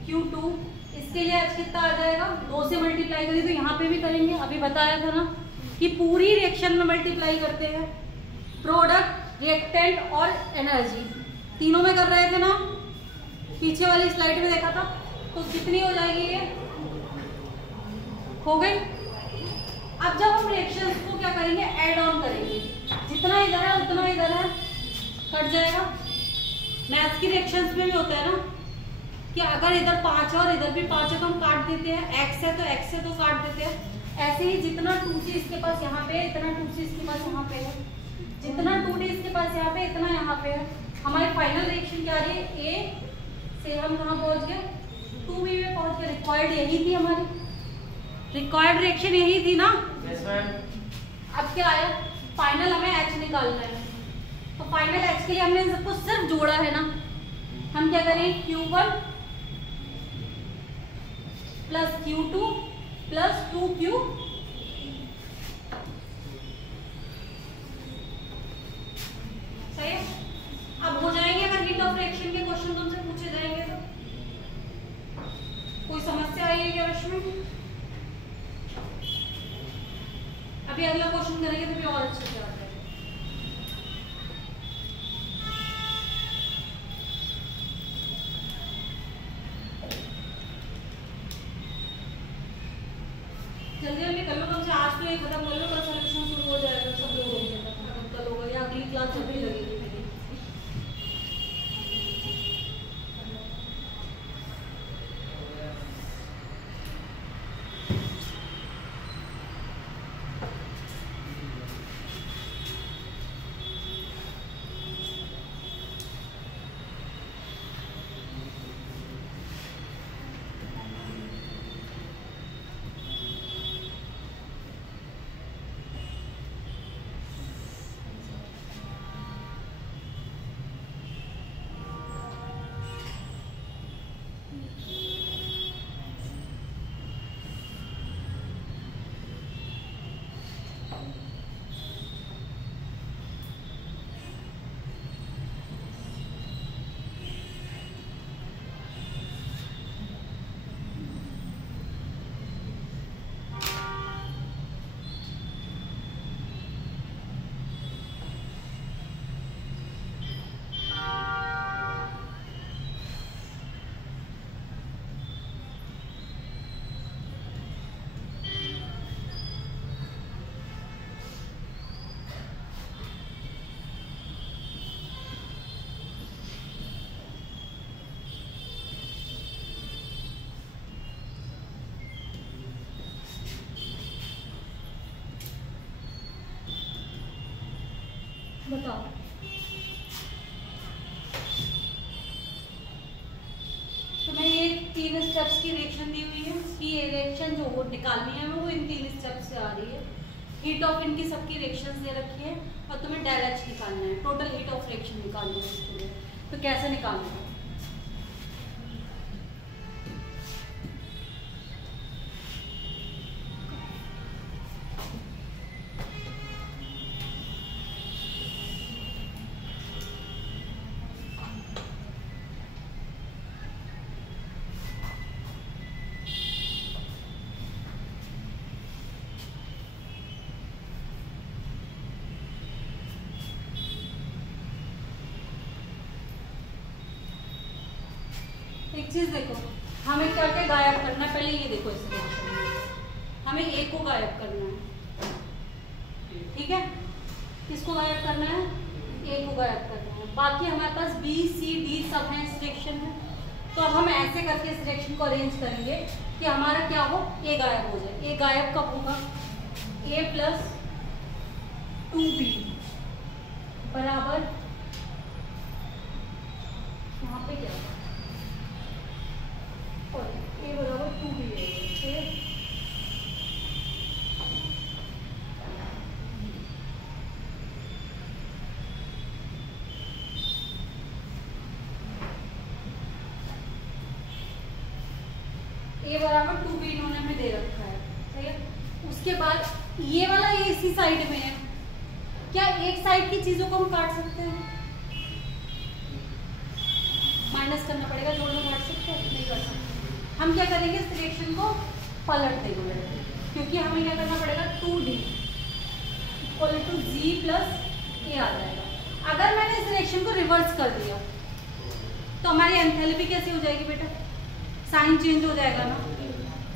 Q2, इसके लिए H कितना आ जाएगा, 2 से मल्टीप्लाई करें तो यहाँ पे भी करेंगे। अभी बताया था ना कि पूरी रिएक्शन में मल्टीप्लाई करते हैं, प्रोडक्ट, रिएक्टेंट और एनर्जी तीनों में कर रहे थे ना, पीछे वाली स्लाइड में देखा था। तो कितनी हो जाएगी ये, हो गई। अब जब हम रिएक्शंस को क्या करेंगे, ऐड ऑन करेंगे, जितना इधर है उतना इधर है, कट जाएगा। मैथ्स की रिएक्शंस में भी होता है ना कि अगर इधर 5 है और इधर भी 5 है तो हम काट देते हैं, x है तो x से तो काट देते हैं। ऐसे ही जितना 2C इसके पास यहाँ पे है, इतना 2C इसके पास यहाँ पे है, जितना 2D इसके पास यहाँ पे, इतना यहाँ पे है। हमारी फाइनल रिएक्शन क्या आ रही है, A से हम कहाँ पहुँच गए, 2B में पहुँच गए। रिक्वायर्ड यही थी हमारी, रिक्वायर्ड रिएक्शन यही थी ना। अब क्या आया, फाइनल हमें H निकालना है, तो फाइनल H के लिए हमने इन सबको सिर्फ जोड़ा है ना। हम क्या करें, Q1 plus Q2 plus 2Q, सही है। अब हो जाएंगे, अगर हीट ऑफ रिएक्शन के क्वेश्चन तुमसे पूछे जाएंगे तो। कोई समस्या आई है क्या रश्मि? अभी अगला क्वेश्चन करेंगे तो भी और अच्छे से आ जाएगा। जल्दी जल्दी कर लो, कम से आज तो ये खत्म कर लो, कल सॉल्यूशन शुरू हो जाएगा, सब लोग हो जाएगा, कल होगा या अगली क्लास जब भी लगेगी। बताओ। तुम्हें ये 3 स्टेप्स की रिएक्शन दी हुई है कि ये रिएक्शन जो वो निकालनी है वो इन 3 स्टेप्स से आ रही है। हीट ऑफ इनकी सबकी रिएक्शंस दे रखी है और तुम्हें डायरेक्ट निकालना है, टोटल हीट ऑफ रिएक्शन निकालनी है इसके लिए। तो कैसे निकालना है? एक चीज देखो, हमें क्या क्या गायब करना है, पहले ये देखो इस रिएक्शन में हमें ए को गायब करना है, ठीक है? किसको गायब करना है? ए को गायब करना है। बाकी हमारे पास बी सी डी सब है इस रिएक्शन में। तो अब हम ऐसे करके इस रिएक्शन को अरेंज करेंगे कि हमारा क्या हो, ए गायब हो जाए। ए गायब कब होगा? ए प्लस 2b बराबर, यहाँ पे क्या होगा? ए बराबर 2b है। ए बराबर 2b इन्होंने हमें दे रखा है, सही है। उसके बाद ये वाला ये इसी साइड में है। क्या एक साइड की चीजों को हम काट सकते हैं? माइनस करना पड़ेगा, जोड़ना काट सकते हैं? नहीं कर सकते। हम क्या करेंगे, इस रिएक्शन को पलट देंगे, क्योंकि हमें क्या करना पड़ेगा, 2d equal to g plus a आ जाएगा। अगर मैंने इस रिएक्शन को रिवर्स कर दिया तो हमारी एंथैल्पी कैसी हो जाएगी बेटा? साइन चेंज हो जाएगा ना,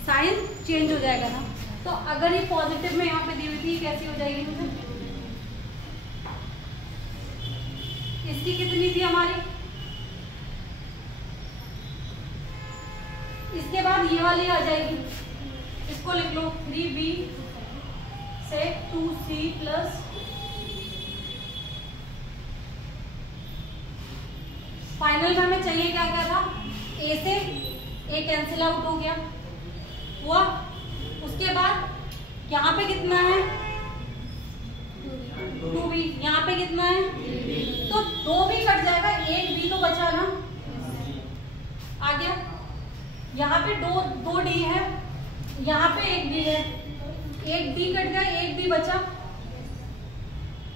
साइन चेंज हो जाएगा ना। तो अगर ये पॉजिटिव में यहाँ पे दी हुई थी, कैसी हो जाएगी मुझे? इसकी कितनी थी हमारी? इसके बाद ये वाली आ जाएगी, इसको लिख लो 3b से 2c प्लस फाइनल में हमें चाहिए क्या क्या था? ए से ए कैंसिल आउट हो गया हुआ। उसके बाद यहाँ पे कितना है? 2b। यहाँ पे कितना है? तो 2b कट जाएगा, 1b तो बचा ना, आ गया। यहाँ पे 2d है, यहाँ पे 1d है, 1d कट गया, 1b बचा।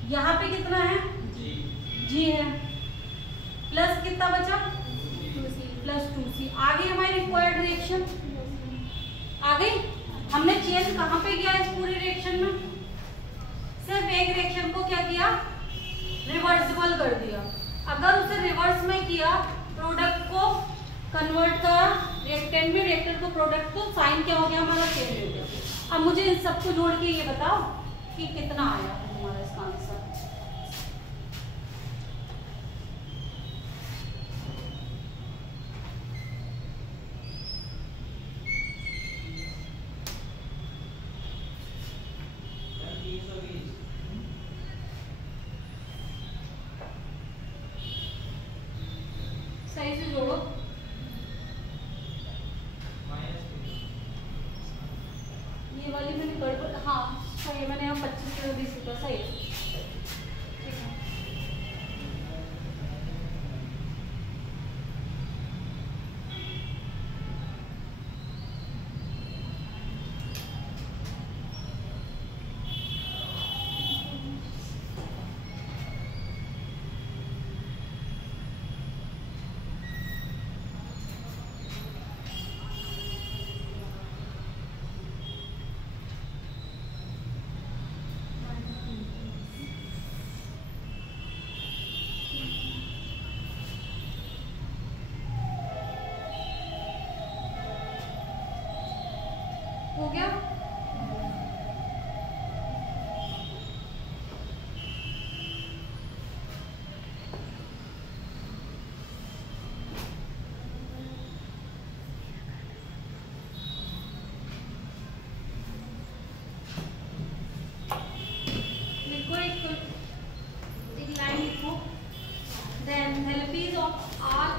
यहाँ पे कितना है? g है, प्लस कितना बचा? 2c plus 2c। आ गई हमारी रिक्वायर्ड रिएक्शन, आ गई। हमने चेंज कहाँ पे किया इस पूरे रिएक्शन में? सिर्फ एक रिएक्शन को क्या किया? रिवर्सिबल कर दिया। अगर उसे रिवर्स में किया, प्रोडक्ट को कन्वर्ट करा रिएक्टेंट में, रिएक्टेंट को प्रोडक्ट को, साइन क्या हो गया हमारा? चेंज हो गया। अब मुझे इन सबको जोड़ के ये बताओ कि कितना आया है हमारा इसका आंसर। सही से जोड़ो। ये वाली मैंने गड़बड़, हाँ सही है, मैंने यहाँ 25 20 लिखा, सही है।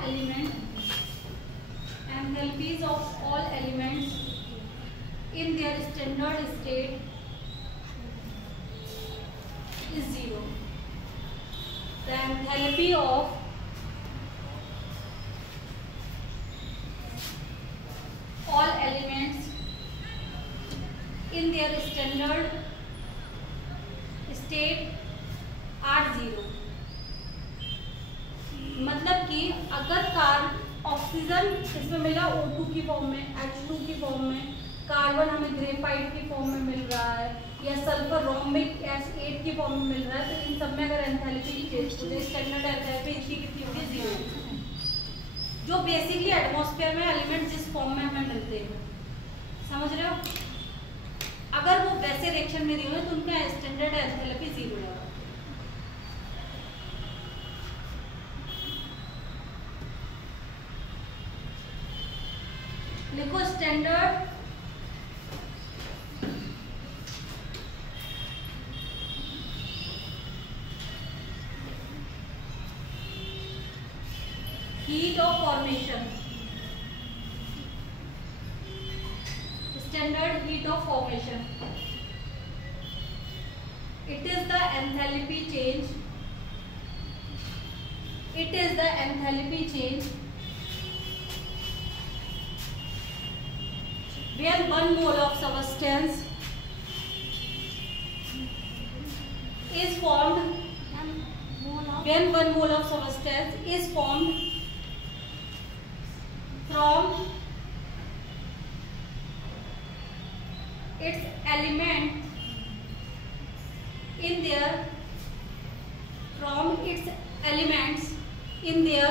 elements, enthalpies of all elements in their standard state is 0. The enthalpy of all elements in their standard state are 0. मतलब कि अगर ऑक्सीजन इसमें मिला O2 की फॉर्म में, H2 की फॉर्म में, कार्बन हमें ग्रेफाइट की फॉर्म में मिल रहा है, या सल्फर रोम्बिक एसिड की फॉर्म में मिल रहा है, तो इन सब में अगर एंथैल्पी चेंज हो जाए, स्टैंडर्ड एंथैल्पी इसकी कितनी होगी? 0, जो बेसिकली एटमॉस्फेयर में एलिमेंट जिस फॉर्म में हमें मिलते हैं, समझ रहे हो? अगर वो वैसे रिएक्शन में दिए हुए तो उनका स्टैंडर्ड एंथैल्पी 0 है। लिखो standard heat of formation, standard heat of formation. It is the enthalpy change. It is the enthalpy change when 1 mole of substance is formed. When 1 mole of substance is formed from its element in their elements in their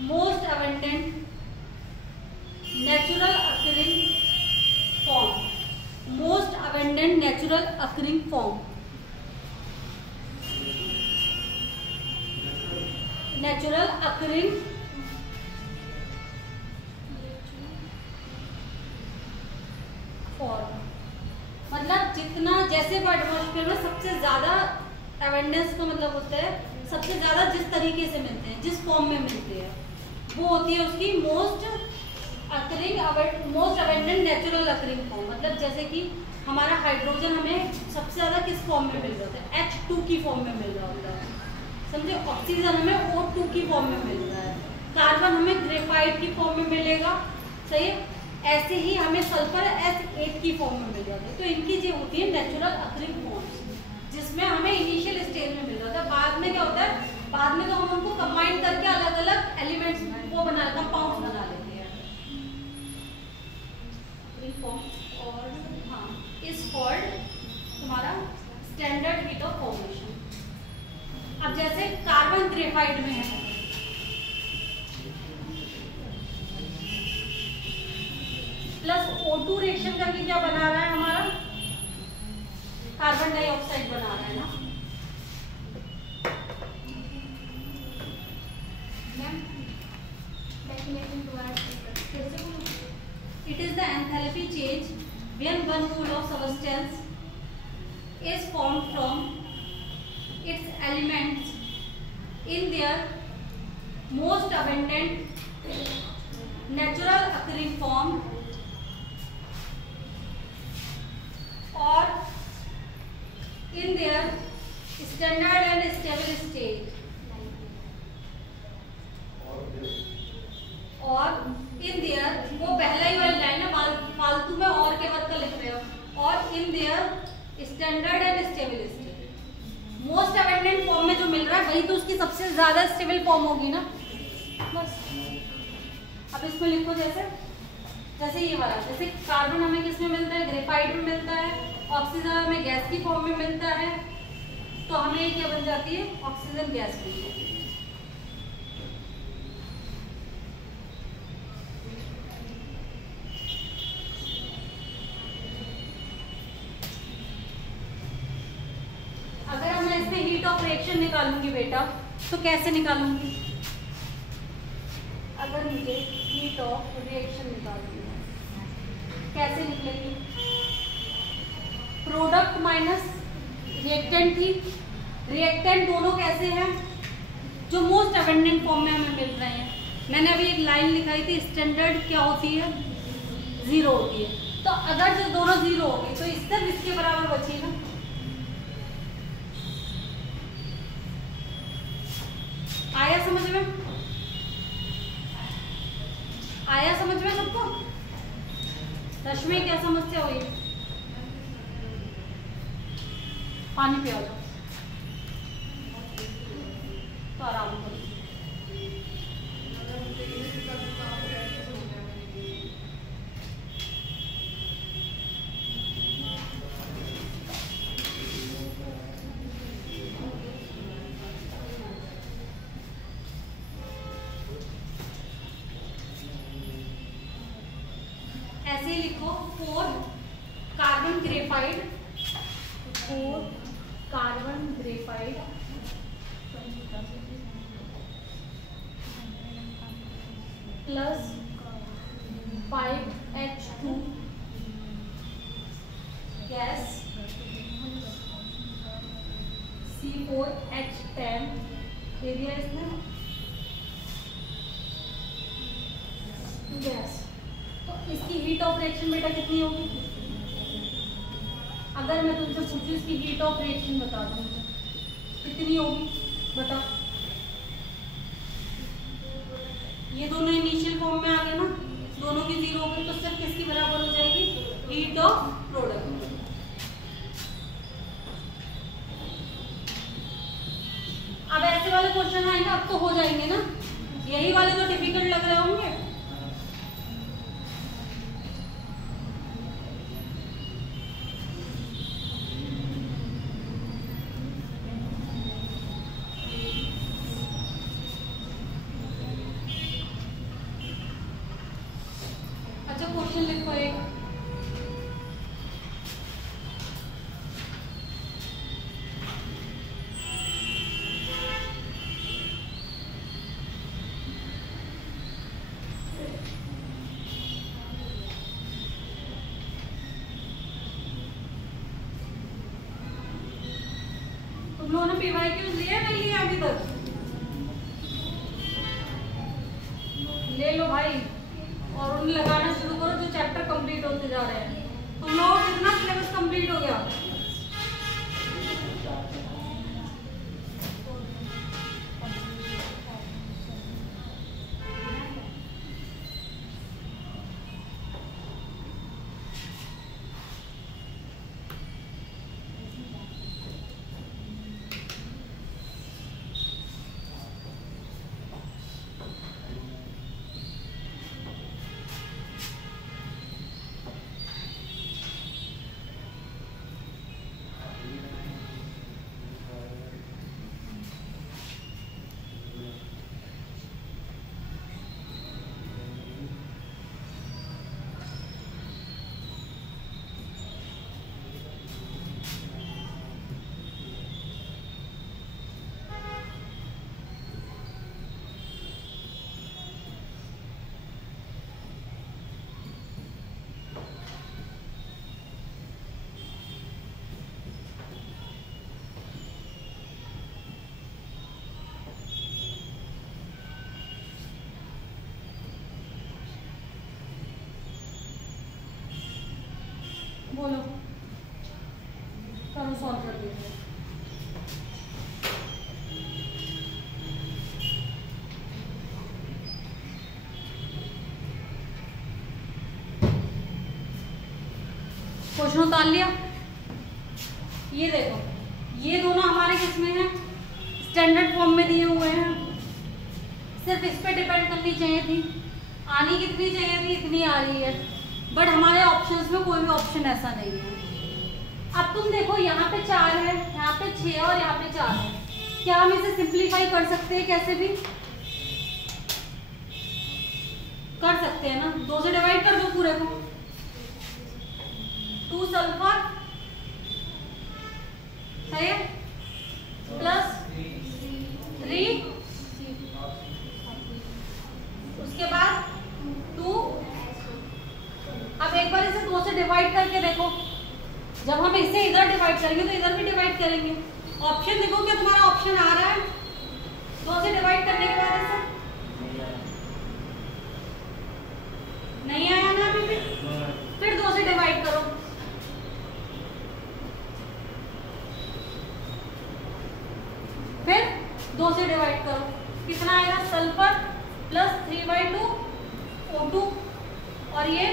most abundant natural occurring form. Most abundant natural occurring form. Natural occurring form, मतलब जितना जैसे atmosphere में सबसे ज्यादा abundance का मतलब होता है सबसे ज्यादा जिस तरीके से मिलते हैं, जिस फॉर्म में मिलते हैं, वो होती है उसकी मोस्ट अवेंडेंट नेचुरल अकरिंग फॉर्म। मतलब जैसे कि हमारा हाइड्रोजन हमें सबसे ज्यादा किस फॉर्म में मिल रहा है? H2 की फॉर्म में मिल रहा होता है, समझे? ऑक्सीजन हमें O2 की फॉर्म में मिल रहा है, कार्बन हमें ग्रेफाइट की फॉर्म में मिलेगा, सही है? ऐसे ही हमें सल्फर S8 की फॉर्म में मिल जाता है। तो इनकी जो होती है नेचुरल अकरिंग फॉर्म्स, जिसमें हमें इनिशियल स्टेज में मिल रहा था। बाद में क्या होता है? बाद में तो हम उनको कंबाइन करके अलग अलग एलिमेंट्स वो बना कंपाउंड्स बना लेते हैं। और हाँ, इज कॉल्ड तुम्हारा स्टैंडर्ड हीट ऑफ फॉर्मेशन। अब जैसे कार्बन ग्रेफाइट में है, प्लस O2 रिएक्शन करके क्या बना रहा है? हमारा कार्बन डाइऑक्साइड बना रहा है ना। It is the enthalpy change when 1 mole of substance is formed from its elements in their most abundant natural occurring form or in their standard and stable state, और इन देयर, वो पहला ही वाली line है, फालतू में और के बाद का लिख रहे हो, और in their standard and stable state. Most abundant form में जो मिल रहा है वही तो उसकी सबसे ज्यादा स्टेबल फॉर्म होगी ना, बस। अब इसको लिखो जैसे ये वाला, जैसे कार्बन हमें किस में मिलता है? ग्रेफाइट में मिलता है। ऑक्सीजन हमें गैस की फॉर्म में मिलता है, तो हमें ये क्या बन जाती है? ऑक्सीजन गैस बन जाती है। अगर मैं इसमें हीट ऑफ रिएक्शन निकालूंगी बेटा, तो कैसे निकालूंगी? अगर मुझे हीट ऑफ रिएक्शन निकालनी है, कैसे निकलेगी? प्रोडक्ट माइनस रिएक्टेंट थी, रिएक्टेंट दोनों कैसे हैं? जो मोस्ट अबेंडेंट फॉर्म में हमें मिल रहे हैं। मैंने अभी एक लाइन लिखाई थी, स्टैंडर्ड क्या होती है, 0 होती है। तो अगर जो दोनों 0 हो गए तो सिर्फ इसके बराबर बचेगा। आया समझ में? आया समझ में सबको? रश्मि क्या समस्या हुई? पानी पिया जाओ तो आराम करो। ऐसे ही लिखो 4 carbon graphite, 4 carbon graphite plus 5H2 gas C4H10 दे दिया इसने गैस। तो इसकी हीट ऑफ रिएक्शन बेटा कितनी होगी? अगर मैं तुमसे पूछूं इसकी हीट ऑफ रिएक्शन बता दूं कितनी होगी, बता। ये दोनों इनिशियल फॉर्म में आ गए ना, दोनों की 0 हो गई तो सिर्फ किसकी बराबर हो जाएगी? Heat of product. अब ऐसे वाले क्वेश्चन आएंगे, अब तो हो जाएंगे ना, यही वाले तो डिफिकल्ट लग रहे होंगे। क्वेश्चन लिखो एक, तुम लोगों ने PYQs लिए नहीं लिए अभी तक? ले लो भाई और उन्हें लगाना शुरू करो जो चैप्टर कंप्लीट होते जा रहे हैं। तुम लोगों का कितना सिलेबस कंप्लीट हो गया? बोलो, करो सॉल्व कर दीजिए। क्वेश्चन उतार लिया? ये देखो, ये दोनों हमारे किस में है? स्टैंडर्ड फॉर्म में दिए हुए हैं। सिर्फ इस पे डिपेंड करनी चाहिए थी, आनी कितनी चाहिए थी? इतनी आ रही है, बट हमारे ऑप्शंस में कोई भी ऑप्शन ऐसा नहीं है। अब तुम देखो, यहाँ पे 4 है, यहाँ पे 6 और यहाँ पे 4 है। क्या हम इसे सिंप्लीफाई कर सकते हैं? कैसे भी कर सकते हैं ना, 2 से डिवाइड कर दो पूरे को। 2 सल्फर है प्लस 3, उसके बाद 2। अब एक बार इसे 2 से डिवाइड करके देखो, जब हम इसे इधर डिवाइड करेंगे तो इधर भी डिवाइड करेंगे। ऑप्शन देखो क्या तुम्हारा ऑप्शन आ रहा है? 2 से डिवाइड 2 से डिवाइड करो, कितना आएगा? सल्फर प्लस 3/2 O2 और ये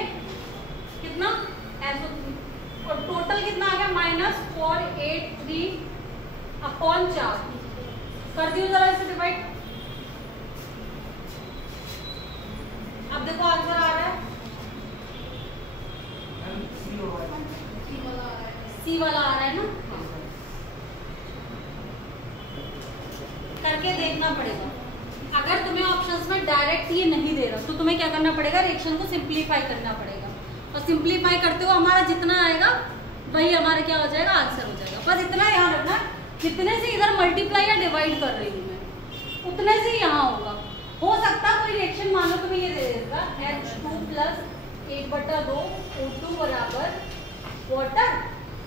कितना SO3 और टोटल कितना आ गया? -483/4। कर दियो जरा इसे डिवाइड। अब देखो आंसर आ रहा है सी वाला आ रहा है ना। करके देखना पड़ेगा। अगर तुम्हें ऑप्शंस में डायरेक्ट ये नहीं दे रहा तो तुम्हें क्या करना पड़ेगा? रिएक्शन को सिंप्लीफाई करना पड़ेगा और सिंप्लीफाई करते हुए हमारा जितना आएगा वही हमारा क्या हो जाएगा? आंसर हो जाएगा। बस इतना ध्यान रखना, जितने से इधर मल्टीप्लाई या डिवाइड कर रही हूँ मैं उतने से यहाँ होगा। हो सकता कोई रिएक्शन मान लो तुम्हें ये दे देगा H2 + 1/2 O2 बराबर वाटर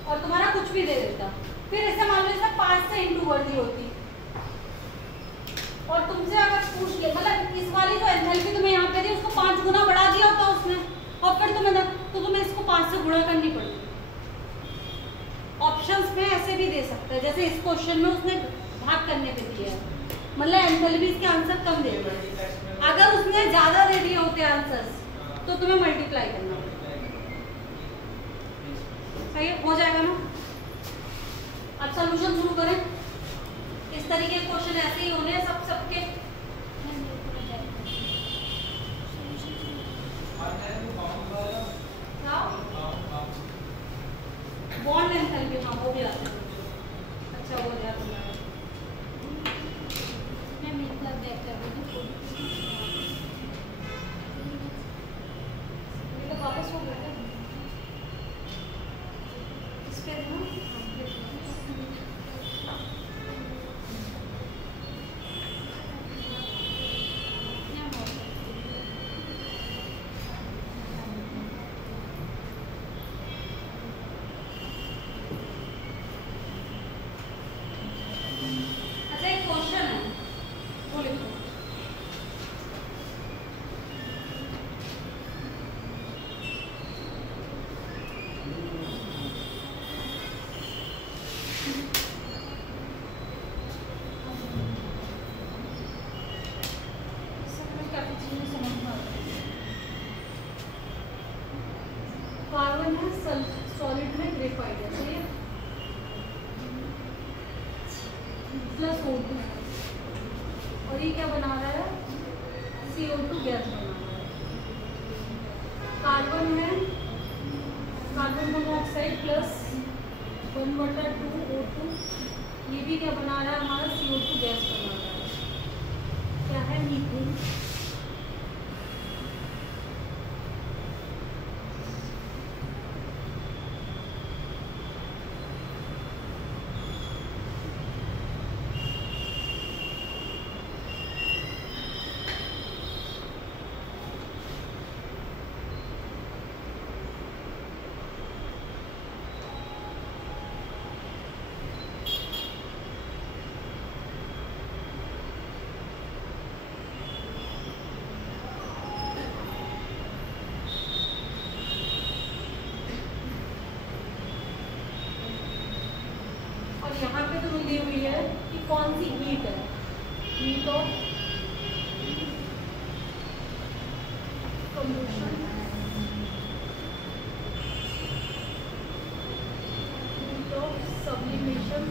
और तुम्हारा कुछ भी दे देता, फिर इसे मान लो इसमें 5 से इंटू कर दी होती और तुमसे अगर पूछ ले, मतलब इस वाली जो एंथैल्पी तुम्हें यहाँ पे दी उसको 5 गुना बढ़ा दिया होता उसने और फिर तुम्हें इसको 5 से गुणा करनी पड़ती। ऑप्शंस में ऐसे भी दे सकता है, जैसे इस क्वेश्चन में उसने भाग करने पे दिया है, मतलब एंथैल्पी इसके आंसर कम दे रहा है। अगर उसने ज्यादा दे दिए होते आंसर्स तो तुम्हें मल्टीप्लाई करना पड़ेगा। सही हो जाएगा ना? अब सॉल्यूशन शुरू करें। इस तरीके के क्वेश्चन ऐसे ही होने हैं सबके। बॉन्ड एंथैल्पी हाँ वो भी आते हैं। अच्छा हो गया तुम्हारा। मैं मिलकर बैक कर दूँ तो वापस हो गया इस पे ना। कार्बन है सॉलिड में ग्रेफाइट है, सही है, प्लस O2 और ये क्या बना रहा है? CO2 गैस बना रहा है। कार्बन है कार्बन मोनोऑक्साइड प्लस 1/2 O2, ये भी क्या बना रहा है? हमारा CO2 गैस बना रहा है। क्या है? मीथेन। यहाँ पे तो दी हुई है कि कौन सी हीट है? Heat of combustion, heat of sublimation,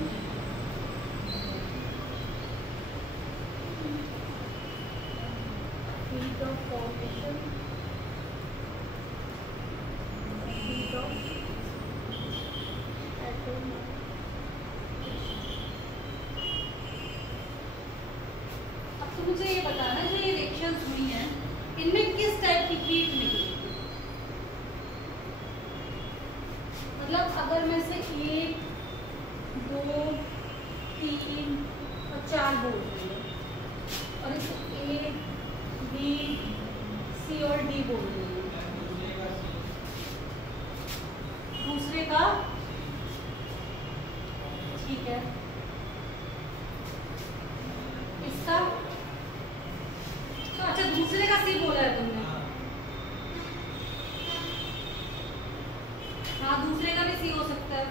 heat of formation, heat of atom. मुझे ये बताना जो ये रिएक्शंस हुई हैं इनमें किस टाइप की हीट निकली, मतलब अगर मैं से 1 2 3 और 4 बोल रही हूँ और इसे A B C और D बोल रही हूँ, दूसरे का ठीक है, इसका तो अच्छा दूसरे का सी बोला है तुमने, हाँ दूसरे का भी सी हो सकता है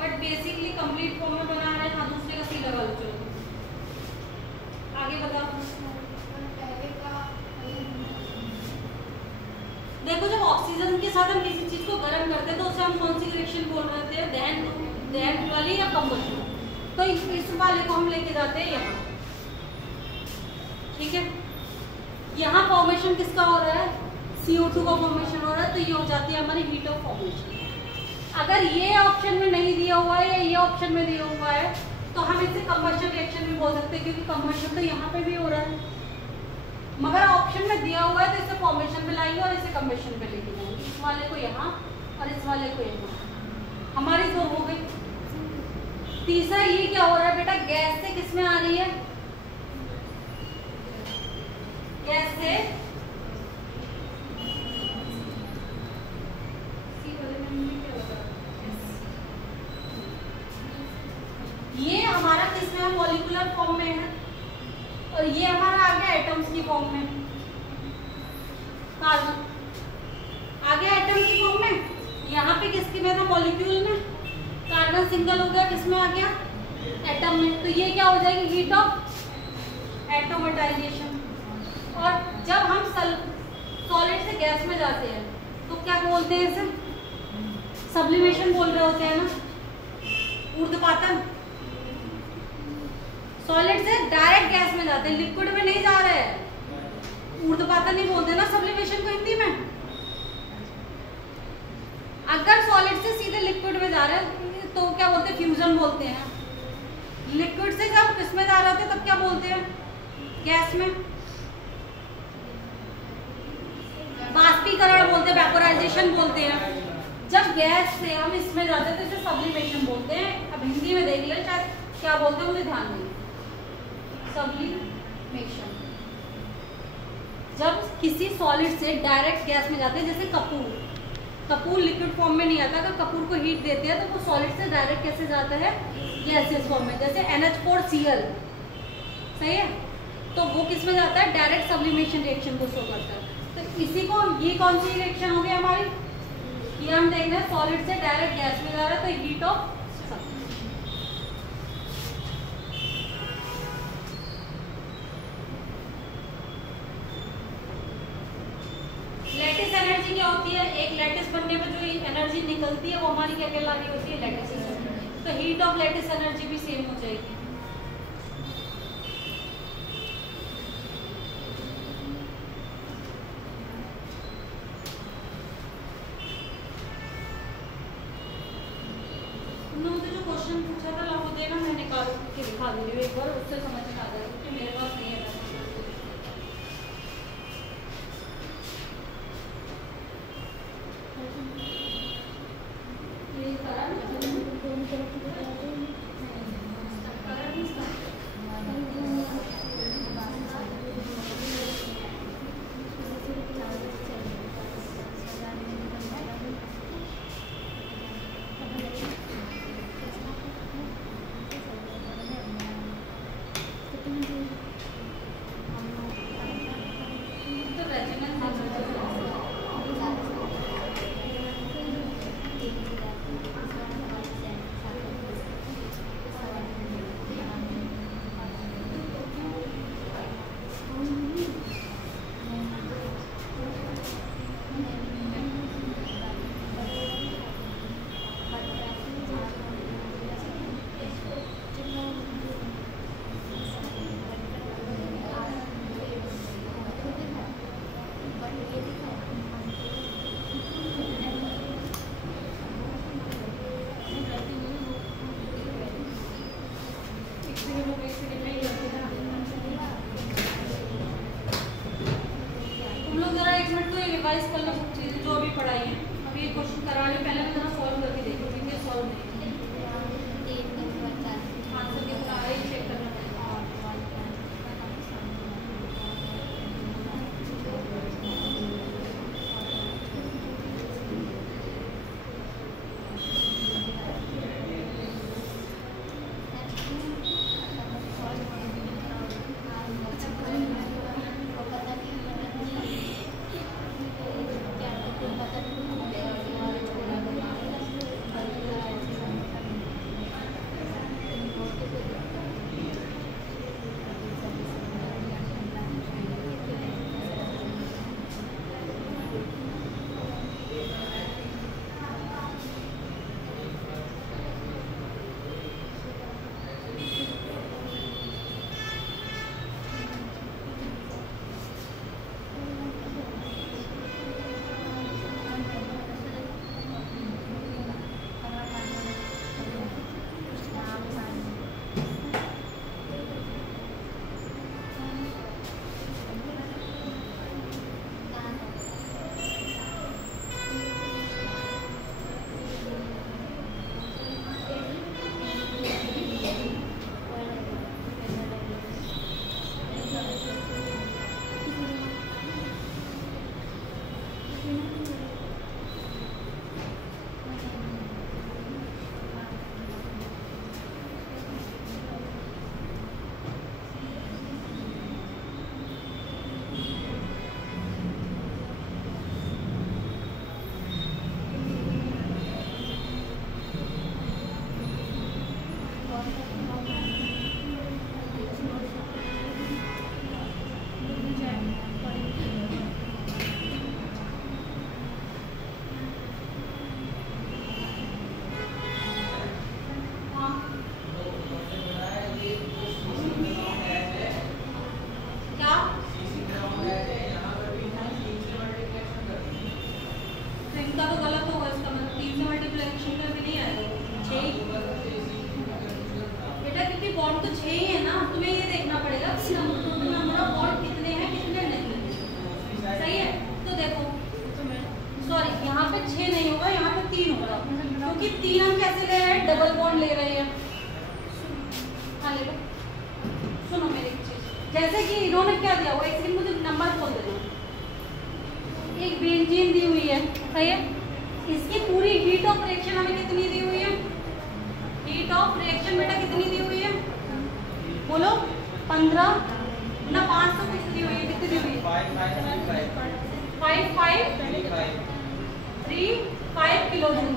बट बेसिकली कंप्लीट फॉर्म में बना रहा है, हाँ दूसरे का सी लगा लो। चलो साथ हम किसी चीज को गर्म करते हैं तो उसे हम कौन सी रिएक्शन बोल रहे थे, दहन वाली या कंबशन। तो इस वाले को हम लेके जाते हैं यहाँ, ठीक है। यहाँ फॉर्मेशन किसका हो रहा है, CO2 का फॉर्मेशन हो रहा है, तो ये हो जाती है हमारी हीट ऑफ फॉर्मेशन। अगर ये ऑप्शन में नहीं दिया हुआ है या ये ऑप्शन में दिया हुआ है तो हम इसे कंबशन रिएक्शन भी बोल सकते हैं, क्योंकि कंबशन तो यहाँ पे भी हो रहा है, मगर ऑप्शन में दिया हुआ है तो इसे फॉर्मेशन पे लाएंगे और इसे कंबशन पे लेके जाएंगे। इस वाले को यहाँ और इस वाले को यहाँ, हमारी दो हो गई। तीसरा ये क्या हो रहा है बेटा, गैस से किस में आ रही है, गैस से ये हमारा किस में मॉलिक्यूलर फॉर्म में है और ये हमारा आ गया एटम्स की फॉर्म में, कार्बन आ गया एटम की फॉर्म में। यहाँ पे किसके में था, मॉलिक्यूल में, कार्बन सिंगल हो गया, किसमें आ गया, एटम में। तो ये क्या हो जाएगी, हीट ऑफ एटोमेटाइजेशन। और जब हम सॉलिड से गैस में जाते हैं तो क्या बोलते हैं इसे, सब्लिमेशन बोल रहे होते हैं ना, ऊर्ध्वपातन। सॉलिड से डायरेक्ट गैस में जाते हैं, लिक्विड में नहीं जा रहे हैं, ऊर्ध्वपातन नहीं बोलते ना सब्लिमेशन को हिंदी में। अगर सॉलिड से सीधे लिक्विड में जा रहे हैं तो क्या बोलते हैं, फ्यूजन बोलते हैं। लिक्विड से जब किसमें जा रहे होते हैं तब क्या बोलते हैं, गैस में, बाष्पीकरण बोलते हैं, वेपोराइजेशन बोलते हैं। जब गैस से हम इसमें जाते हैं तो इसे सब्लिमेशन बोलते हैं। अब हिंदी में देख लिया, शायद क्या बोलते हैं मुझे ध्यान नहीं, सब्लिमेशन। जब किसी सॉलिड से डायरेक्ट गैस में जाते हैं, जैसे कपूर लिक्विड फॉर्म में नहीं आता, अगर कपूर को हीट देते हैं तो वो सॉलिड से डायरेक्ट कैसे जाता है, गैसियस फॉर्म में, जैसे NH4Cl, सही है। तो वो किस में जाता है, डायरेक्ट सब्लिमेशन रिएक्शन को शो करता है। तो इसी को, ये कौन सी रिएक्शन हो गई हमारी, ये हम देख रहे हैं सॉलिड से डायरेक्ट गैस में जा रहा है, तो हीट ऑफ लैटिस एनर्जी क्या होती है, एक लैटिस बनने में जो एनर्जी निकलती है वो हमारी क्या कहला रही होती है, लैटिस एनर्जी। तो हीट ऑफ लैटिस एनर्जी भी सेम हो जाएगी। तुमने मुझे जो क्वेश्चन पूछा था वो देना, मैं निकाल के दिखा दे रही हूँ एक बार, उससे समझ में आ जाएगा, क्योंकि मेरे पास नहीं है। रिवाइज कर लो सब चीजें जो अभी पढ़ाई है। अभी ये क्वेश्चन करा ली, पहले मैं जरा सॉल्व करके देखो, ठीक है, सॉल्व नहीं आंसर के पूरा ही चेक करना पड़ेगा। जैसे कि इन्होंने क्या दिया हुआ, एक सेकंड मुझे नंबर बोल देना। एक बेंजीन दी हुई है, सही है, इसकी पूरी हीट ऑफ रिएक्शन हमें कितनी दी हुई है? हीट ऑफ रिएक्शन बेटा कितनी दी हुई है? बोलो 15 ना 500 कुछ दी हुई है, कितनी दी हुई है? 5 किलो जूल,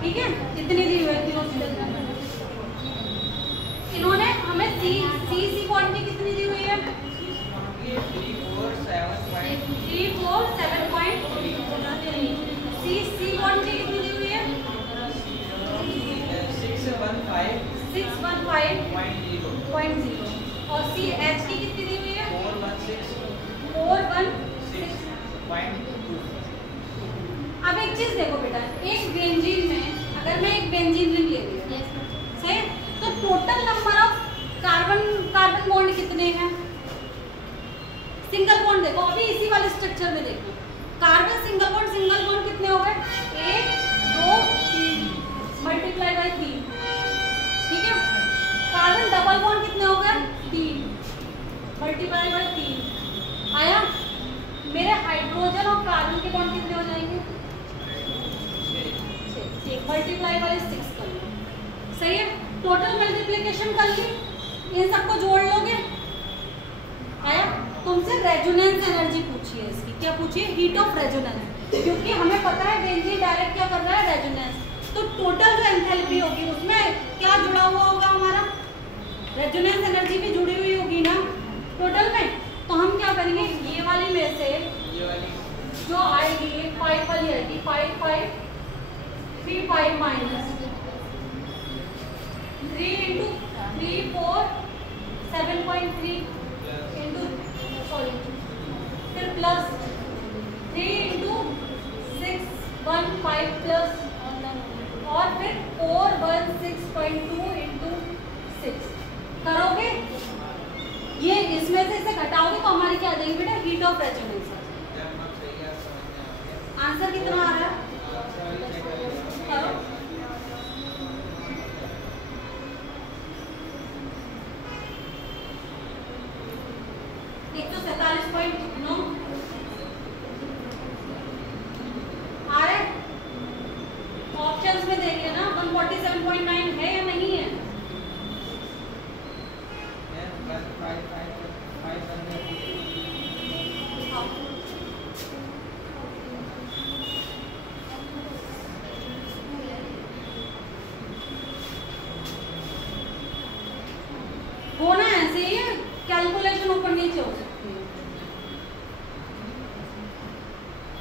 ठीक है, कितनी दी हुई है किलो जूल? इन्होंने हमें सी क्वांटिटी कितनी दी हुई है? 347.3। सी क्वांटिटी कितनी दी हुई है? 615.0। और सी एच की कितनी दी हुई है? 416.2। अब एक चीज देखो बेटा, एक बेंजीन में अगर मैं एक बेंजीन रिंग ले रही हूँ, सही, तो total number of carbon bond कितने हैं? सिंगल बॉन्ड देखो, अभी इसी वाले स्ट्रक्चर में देखो, कार्बन सिंगल बॉन्ड कितने हो गए? 1 2 3 मल्टीप्लाई बाय 3, ठीक है। कार्बन डबल बॉन्ड कितने हो गए? 3 मल्टीप्लाई बाय 3 आया। मेरे हाइड्रोजन और कार्बन के बॉन्ड कितने हो जाएंगे? 6 मल्टीप्लाई बाय 6 कर लो, सही है। टोटल मल्टीप्लिकेशन कर ली, इन सबको जोड़ लोगे, आया। तुमसे रेजोनेंस एनर्जी पूछी है इसकी, क्या पूछी है? हीट ऑफ रेजोनेंस, क्योंकि हमें पता है बेंजीन डायरेक्ट क्या कर रहा है? रेजोनेंस। तो टोटल जो एंथैल्पी होगी उसमें क्या जुड़ा हुआ होगा? हमारा रेजोनेंस एनर्जी भी जुड़ी हुई होगी ना टोटल में। तो हम क्या करेंगे, ये वाली में से जो आएगी 5 वाली आएगी, 5 5 3 5 माइनस 3 into 3 4 7.3 into सॉरी, फिर प्लस 3 into 6 1 5 प्लस और फिर 4 1 6.2 into 6 करोगे। ये इसमें से इसे घटाओगे तो हमारी क्या आ जाएगी बेटा? Heat of resonance. आंसर कितना आ रहा है? करो। 147.9 आ रहा है। ऑप्शंस में देखिए ना, 147.9 है या नहीं है? होना ऐसे ही है, कैलकुलेशन ऊपर नीचे हो सकती है।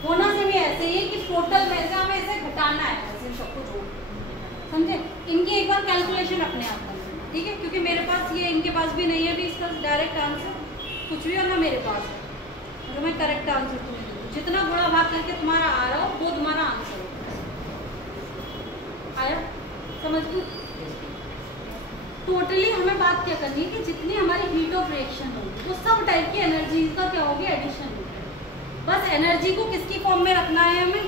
होना से भी ऐसे ही है कि टोटल में से हमें इसे घटाना है, ऐसे सबको जोड़, समझे। इनकी एक बार कैलकुलेशन अपने आप कर लेना, ठीक है, क्योंकि मेरे पास ये, इनके पास भी नहीं है भी इसका डायरेक्ट आंसर, कुछ भी होना मेरे पास है, तो मैं करेक्ट आंसर तुम्हें दे दूँ। जितना गुणा भाग करके तुम्हारा आ रहा हो वो तुम्हारा आंसर हो। आया समझ में? टोटली हमें बात क्या करनी है कि जितनी हमारी हीट ऑफ रिएक्शन होगी वो सब टाइप की एनर्जी का क्या होगी? एडिशन होगी। बस एनर्जी को किसकी फॉर्म में रखना है? हमें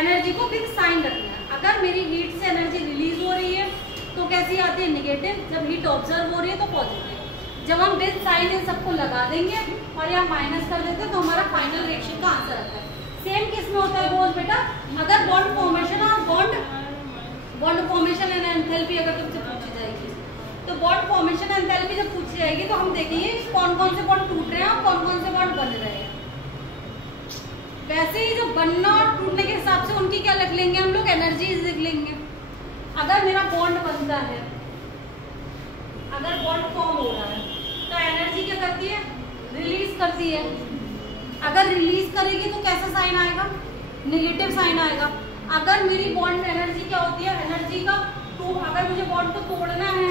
एनर्जी को फिक्स साइन रखना है। अगर मेरी हीट से एनर्जी रिलीज हो रही है तो कैसी आती है? नेगेटिव। जब हीट ऑब्जर्व हो रही है तो पॉजिटिव। जब हम विद साइन इन सबको लगा देंगे और यहाँ माइनस कर देते हैं तो हमारा फाइनल रिएक्शन का आंसर आता है। सेम किस में होता है बोझ बेटा? अगर बॉन्ड फॉर्मेशन और बॉन्ड फॉर्मेशन एंड एंथैल्पी अगर तुमसे पूछी जाएगी तो बॉन्ड फॉर्मेशन एंथैल्पी जब पूछी जाएगी तो हम देखेंगे कौन कौन से बॉन्ड टूट रहे हैं और कौन कौन से बॉन्ड बन रहे हैं। वैसे ही जो बनना और टूटने के हिसाब से उनकी क्या लिख लेंगे हम लोग? एनर्जीज लिख लेंगे। अगर मेरा बॉन्ड बनता है, अगर बॉन्ड फॉर्म हो रहा है तो एनर्जी क्या करती है? रिलीज करती है। अगर रिलीज करेगी तो कैसा साइन आएगा? नेगेटिव साइन आएगा। अगर मेरी बॉन्ड एनर्जी क्या होती है? एनर्जी का तो अगर मुझे बॉन्ड को तोड़ना है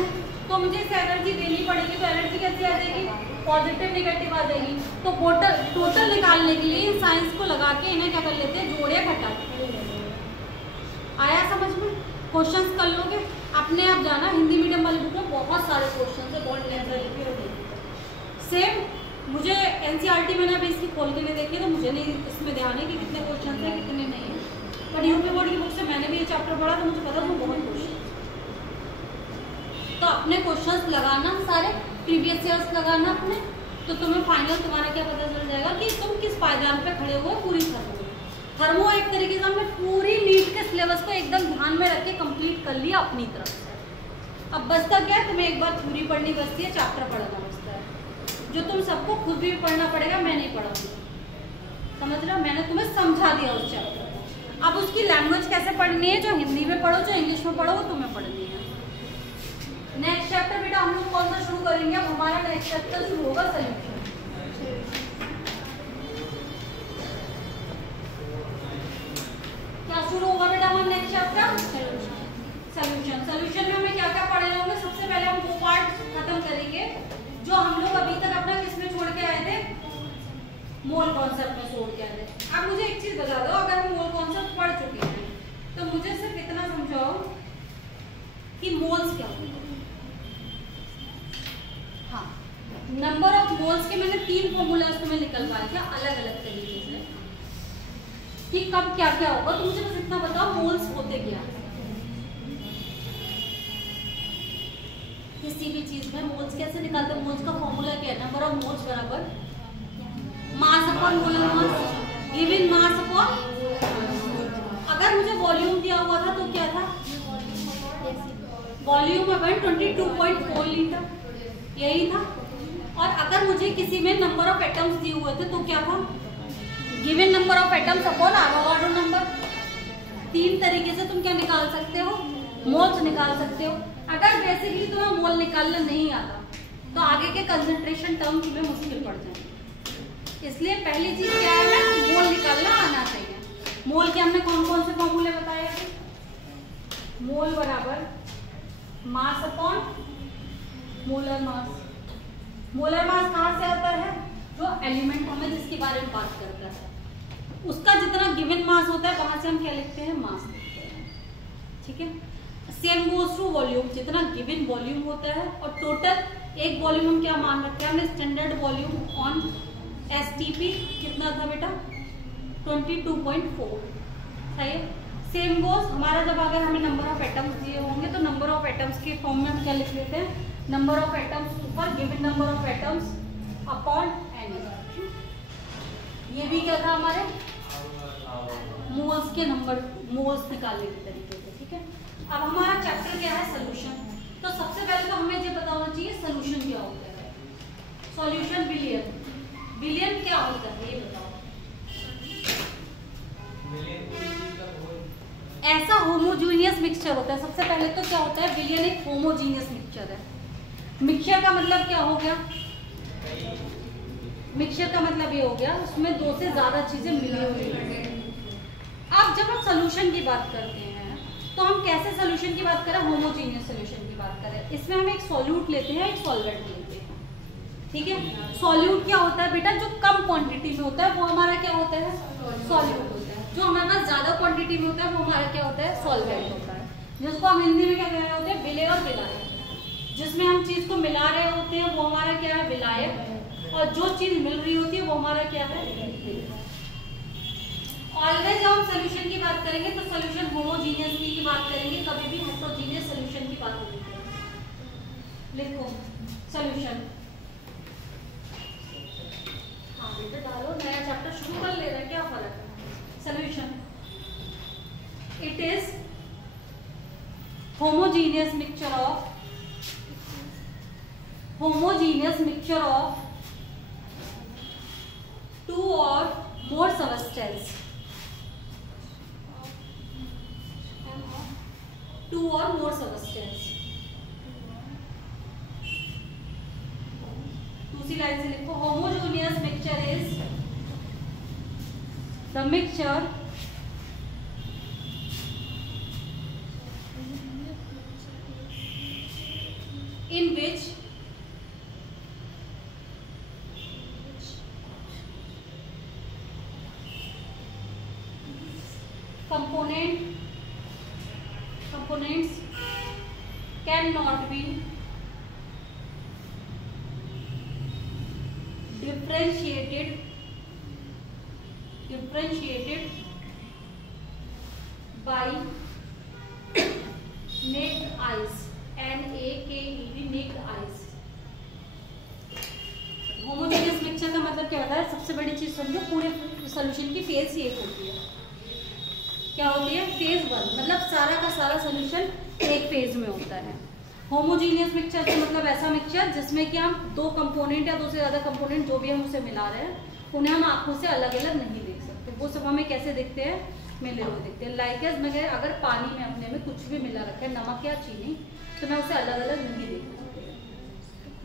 तो मुझे इसे एनर्जी देनी पड़ेगी, तो एनर्जी कैसी आ जाएगी? पॉजिटिव नेगेटिव आ जाएगी। तो टोटल निकालने के लिए इन साइंस को लगा के इन्हें क्या कर लेते हैं? जोड़ या घटा। आया समझ में? क्वेश्चंस कर लोगे अपने आप जाना, हिंदी मीडियम वाली बुक में बहुत सारे क्वेश्चन है बॉन्ड एंथैल्पी और सेम। मुझे एनसीईआरटी मैंने अभी इसकी खोल के नहीं देखी तो मुझे नहीं इसमें ध्यान है कि कितने क्वेश्चन है कितने नहीं है, बट यूपी बोर्ड की बुक से मैंने भी ये चैप्टर पढ़ा तो मुझे पता वो बहुत क्वेश्चन। तो अपने क्वेश्चंस लगाना सारे प्रीवियस ईयर्स लगाना अपने, तो तुम्हें फाइनल तुम्हारा क्या पता चल जाएगा कि तुम किस पायदान पे खड़े हुए पूरी थर्मो एक तरीके से हमने पूरी नीट के सिलेबस को एकदम ध्यान में रख के कंप्लीट कर लिया अपनी तरफ से। अब बचता क्या है, तुम्हें एक बार थ्योरी पढ़नी बचती है, चैप्टर पढ़ना बचता है, जो तुम सबको खुद भी पढ़ना पड़ेगा, मैं नहीं पढ़ाऊंगी, समझ रहे हो, मैंने तुम्हें समझा दिया उस चैप्टर को। अब उसकी लैंग्वेज कैसे पढ़नी है, जो हिंदी में पढ़ो, जो इंग्लिश में पढ़ो, वो तुम्हें पढ़नी है। नेक्स्ट चैप्टर बेटा हम लोग कौन सा शुरू करेंगे, अब हमारा नेक्स्ट चैप्टर शुरू होगा सॉल्यूशन। क्या शुरू होगा बेटा हमारा नेक्स्ट चैप्टर, सॉल्यूशन। सॉल्यूशन में हमें क्या क्या पढ़े होंगे, सबसे पहले हम वो पार्ट खत्म करेंगे जो हम लोग अभी तक अपना किसमें छोड़ के आए थे, मोल कॉन्सेप्ट में छोड़ के आए थे। अब मुझे एक चीज बता दो, अगर हम मोल कॉन्सेप्ट पढ़ चुके हैं तो मुझे सिर्फ इतना समझाओ कि मोल्स क्या होते हैं। हाँ, नंबर ऑफ मोल्स के मैंने 3 फॉर्मूलाज तुम्हें निकलवाए थे अलग अलग तरीके से कि कब क्या क्या होगा, तो मुझे बस इतना बताओ मोल्स होते क्या है। किसी भी चीज में मोल्स कैसे निकालते हैं, मोल्स का फॉर्मूला क्या है, नंबर ऑफ मोल्स बराबर mass upon molar mass given mass upon, अगर मुझे वॉल्यूम दिया हुआ था तो क्या था, वॉल्यूम अपॉन 22.4 लीटर, यही था। और अगर मुझे किसी में नंबर ऑफ एटम्स दिए हुए थे तो क्या था, given number of atoms upon Avogadro number. 3 तरीके से तुम क्या निकाल सकते हो, मोल्स निकाल सकते हो। अगर बेसिकली तुम्हें मोल निकालना नहीं आता तो आगे के कंसंट्रेशन टर्म तुम्हें मुश्किल पड़ जाए, इसलिए पहली चीज क्या है, मोल निकालना आना चाहिए। मोल के हमने कौन कौन से फॉर्मूले बताए थे, मोल बराबर mass upon molar mass. Molar mass कहाँ से आता है, जो एलिमेंट हमें जिसके बारे में बात करता है उसका जितना गिवन मास होता है वहां से हम क्या लिखते हैं, मास लिखते हैं, ठीक है। सेम गोज टू वॉल्यूम, जितना गिवन वॉल्यूम होता है और टोटल एक वॉल्यूम हम क्या मान रखते हैं, हमने स्टैंडर्ड वॉल्यूम ऑन एसटीपी कितना था बेटा 22.4, सही है। सेम गोज हमारा जब अगर हमें नंबर ऑफ एटम्स दिए होंगे तो नंबर ऑफ एटम्स के फॉर्म में हम क्या लिख लेते हैं, नंबर ऑफ एटम्स ऊपर given number of atoms upon N. ये भी क्या था हमारे मोल्स के नंबर, मोल्स निकालने के तरीके से, ठीक है। अब हमारा चैप्टर क्या है, सॉल्यूशन। तो सबसे पहले तो हमें ये पता होना चाहिए सॉल्यूशन क्या होता है, सॉल्यूशन विलियन। विलियन क्या होता है ये बताओ। ऐसा होमोजीनियस मिक्सचर होता है, सबसे पहले तो क्या होता है, विलियन एक होमोजीनियस मिक्सचर है। मिक्सचर का मतलब क्या हो गया, मिक्सचर का मतलब ये हो गया उसमें 2 से ज्यादा चीजें मिली हुई हैं। अब जब हम सॉल्यूशन की बात करते हैं तो हम कैसे सॉल्यूशन की बात करें, होमोजीनियस सॉल्यूशन की बात करें, इसमें हम एक सॉल्यूट लेते हैं, एक सॉल्वेंट लेते हैं, ठीक है। सॉल्यूट क्या होता है बेटा, जो कम क्वांटिटी में होता है वो हमारा क्या होता है, सॉल्यूट होता है। जो हमारे पास ज्यादा क्वांटिटी में होता है वो हमारा क्या होता है, सॉल्वेंट होता है, जिसको हम हिंदी में क्या कह रहे होते हैं, विलेय और विलायक। जिसमें हम चीज को मिला रहे होते हैं वो हमारा क्या है, विलायक, और जो चीज मिल रही होती है वो हमारा क्या है, ऑलवेज जब हम सॉल्यूशन की बात करेंगे तो सॉल्यूशन होमोजीनियस की बात करेंगे, कभी भी हेटेरोजीनियस सॉल्यूशन की बात नहीं करेंगे। लिखो सॉल्यूशन, हाँ बेटा डालो, नया चैप्टर शुरू कर ले रहा है, क्या फर्क है। Solution it is homogeneous mixture of two or more substances, दूसरी लाइन से लिखो, homogeneous mixture is the mixture in which components cannot be differentiated by naked eyes, NAKED, naked eyes, बड़ी चीज़ समझो, पूरे सोल्यूशन की फेज एक होती है। क्या होती है? फेज 1, मतलब सारा का सारा सोल्यूशन एक फेज में होता है। होमोजीनियस मिक्सचर का मतलब ऐसा मिक्सचर जिसमें कि हम दो कंपोनेंट या दो से ज़्यादा कंपोनेंट जो भी हम उसे मिला रहे हैं उन्हें हम आंखों से अलग अलग नहीं देख सकते, वो सब हमें कैसे दिखते हैं? मिले हुए दिखते हैं। लाइक एज मैं अगर पानी में अपने में कुछ भी मिला रखा है, नमक या चीनी, तो मैं उसे अलग अलग नहीं देख सकती,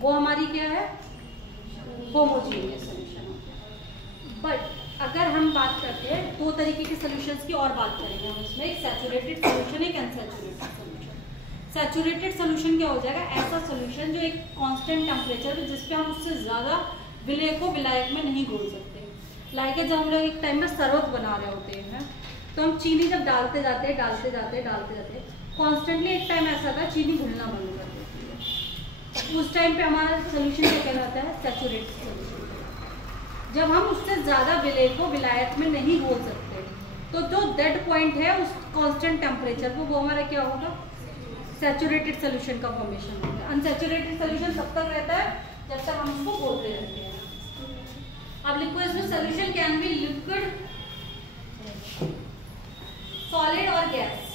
वो हमारी क्या है? होमोजीनियस सोल्यूशन होता है। बट अगर हम बात करते हैं दो तरीके के सोल्यूशंस की और बात करेंगे हम इसमें, एक सैचुरेटेड सोल्यूशन, एक अनसैचुरेटेड सोल्यूशन। सैचुरेटेड सोल्यूशन क्या हो जाएगा? ऐसा सोल्यूशन जो एक कांस्टेंट टेम्परेचर पे, जिस पे हम उससे ज़्यादा विलय को विलायक में नहीं घोल सकते। लाइक जब हम लोग एक टाइम में शरबत बना रहे होते हैं तो हम चीनी जब डालते जाते कॉन्स्टेंटली एक टाइम ऐसा था चीनी घुलना बंद कर देती है, उस टाइम पे हमारा सोल्यूशन क्या कहलाता है? Saturated solution. जब हम उससे ज़्यादा विलय को विलायक में नहीं घोल सकते तो जो डेड पॉइंट है उस कांस्टेंट टेम्परेचर पर, वो हमारा क्या होगा? सैचुरेटेड सोल्यूशन का फॉर्मेशन होगा। अनसैचुरेटेड सोल्यूशन तब तक रहता है जब तक हम उसको घोलते रहते हैं। अब लिखो इसमें solution can be liquid, solid और gas.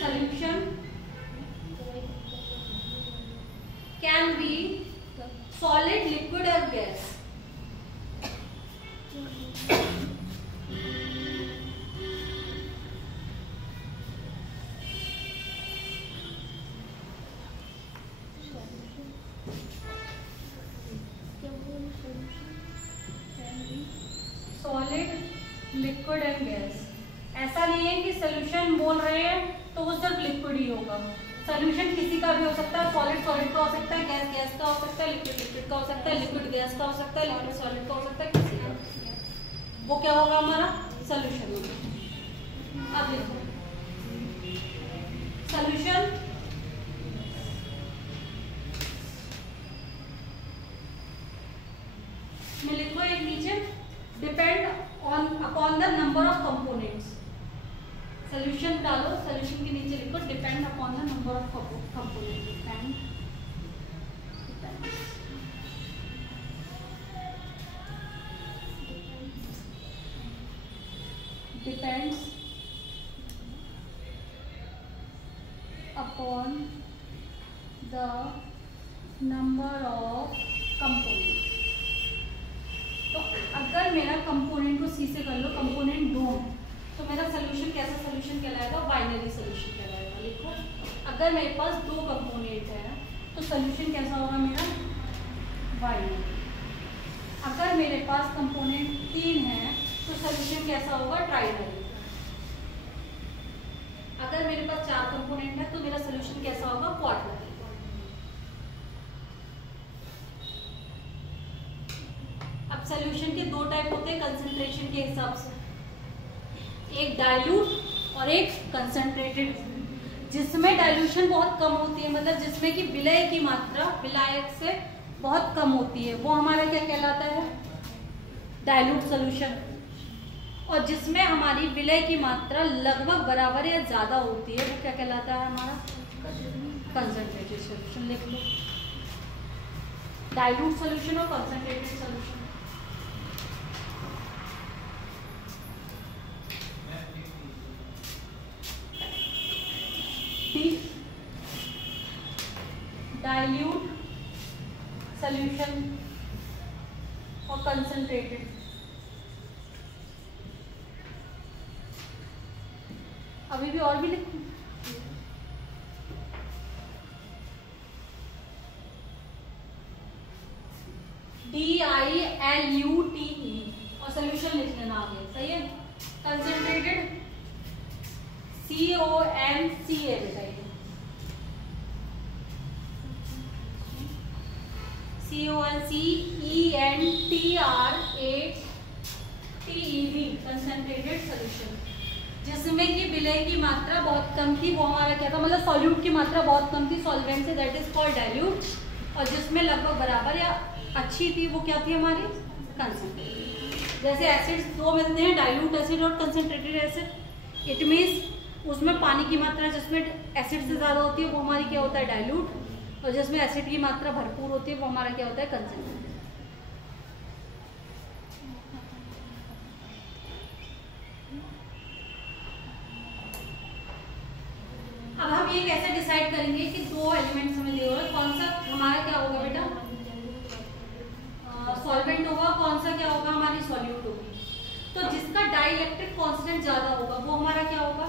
Solution can be solid, liquid और gas. Solid, liquid and gas. ऐसा नहीं है कि सोल्यूशन बोल रहे हैं तो वो सिर्फ लिक्विड ही होगा। सोल्यूशन किसी का भी हो सकता है, सॉलिड सॉलिड का हो सकता है, गैस गैस का हो सकता है, लिक्विड लिक्विड का हो सकता है, लिक्विड गैस का हो सकता है, लिक्विड सॉलिड का हो सकता है, किसी का। वो क्या होगा? हमारा सोल्यूशन होगा। अब लिखो सोल्यूशन में लिखो एक नीचे, depend on upon the number of components. Solution डालो, सोल्यूशन के नीचे लिखो depend upon the number of components. Depends upon the number of component. तो अगर मेरा कंपोनेंट को सी से कर लो, कंपोनेंट दो, तो मेरा सोल्यूशन कैसा सोल्यूशन कहलाएगा? बाइनरी सोल्यूशन कहलाएगा। लिखो अगर मेरे पास दो कंपोनेंट है तो सोल्यूशन कैसा होगा मेरा? बाइनरी। अगर मेरे पास कंपोनेंट 3 है तो सोल्यूशन कैसा होगा? ट्राइनरी। अगर मेरे पास 4 कंपोनेंट है तो मेरा सोल्यूशन कैसा होगा? क्वाड्रनरी। अब सोल्यूशन के दो टाइप होते हैं कंसंट्रेशन के हिसाब से, एक डाइल्यूट और एक कंसंट्रेटेड। जिसमें डाइल्यूशन बहुत कम होती है, मतलब जिसमें कि विलय की मात्रा विलायक से बहुत कम होती है, वो हमारा क्या कहलाता है? Dilute solution. और जिसमें हमारी विलय की मात्रा लगभग बराबर या ज्यादा होती है वो क्या कहलाता है? हमारा कंसंट्रेटेड सोल्यूशन। लिख लो डाइल्यूट सोल्यूशन और कंसंट्रेटेड सोल्यूशन। डाइल्यूट सोल्यूशन और कंसंट्रेटेड। अभी भी और भी लिखूं? DILUTE और सोल्यूशन लिख लेना आगे, सही है। कंसंट्रेटेड CONCA बताइए, CONCENTRATED कंसंट्रेटेड सोल्यूशन। जिसमें कि विलय की मात्रा बहुत कम थी, वो हमारा क्या था? मतलब सॉल्यूट की मात्रा बहुत कम थी सॉल्वेंट से, दैट इज कॉल्ड डाइल्यूट। और जिसमें लगभग बराबर या अच्छी थी वो क्या थी? हमारी कंसंट्रेटेड। जैसे एसिड्स दो मिलते हैं, डाइल्यूट एसिड और कंसंट्रेटेड एसिड। इट मीन्स उसमें पानी की मात्रा जिसमें एसिड से ज़्यादा होती है वो हमारी क्या होता है? डाइल्यूट। और जिसमें एसिड की मात्रा भरपूर होती है वो हमारा क्या होता है, कंसनट्रेट। अब हम ये कैसे डिसाइड करेंगे कि दो एलिमेंट्स हमें दिए हुए, कौन सा हमारा क्या होगा बेटा, सॉल्वेंट होगा, कौन सा क्या होगा, हमारी सॉल्यूट होगी। तो जिसका डाइइलेक्ट्रिक कांस्टेंट ज्यादा होगा वो हमारा क्या होगा,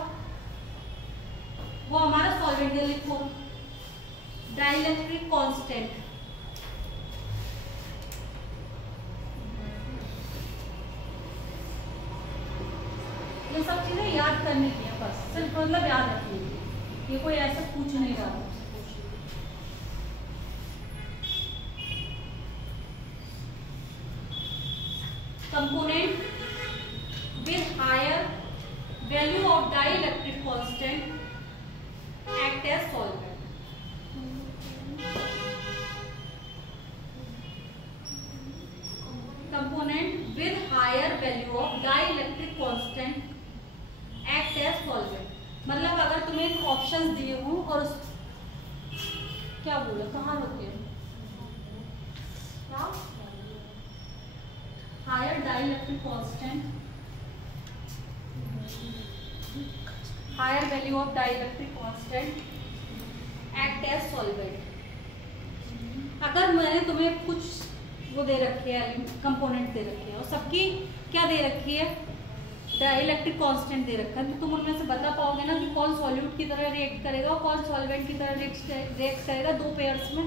वो हमारा सॉल्वेंट। लिखो डाइइलेक्ट्रिक कांस्टेंट, ये सब चीजें याद करने की है, बस सिर्फ मतलब याद रखनी है, ये कोई ऐसा पूछ नहीं रहा। Component with higher value of dielectric constant act as solvent. Component with higher value of dielectric constant act as solvent. मतलब अगर तुम्हें एक ऑप्शंस दिए हों और क्या बोला, कहाँ रुके क्या, higher dielectric constant, higher value of dielectric constant act as solvent. अगर मैंने तुम्हें कुछ वो दे रखे है, कंपोनेंट दे रखे हैं और सबकी क्या दे रखी है, डाइइलेक्ट्रिक कांस्टेंट दे रखा है, तो तुम उनमें से बता पाओगे ना कि कौन सॉल्यूट की तरह रिएक्ट करेगा और कौन सॉल्वेंट की तरह रिएक्ट करेगा दो पेयर्स में।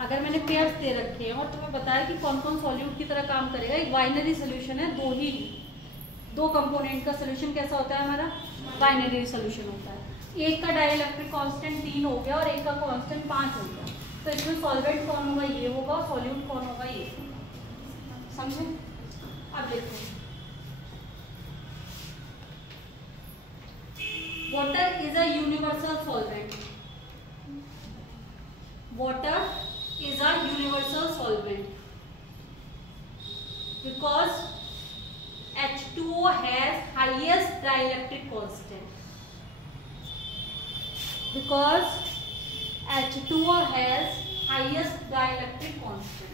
अगर मैंने पेयर्स दे रखे हैं और तुम्हें बताया कि कौन कौन सॉल्यूट की तरह काम करेगा, एक बाइनरी सोल्यूशन है, दो कंपोनेंट का सोल्यूशन कैसा होता है हमारा, बाइनरी सोल्यूशन होता है। एक का डाइइलेक्ट्रिक कांस्टेंट 3 हो गया और एक का कांस्टेंट 5 हो गया, तो इसमें सॉल्वेंट कौन होगा, ये होगा, सॉल्यूट कौन होगा, ये। समझे? अब देखो, water is a universal solvent, water is a universal solvent because H2O has highest dielectric constant. Because H2O has highest dielectric constant.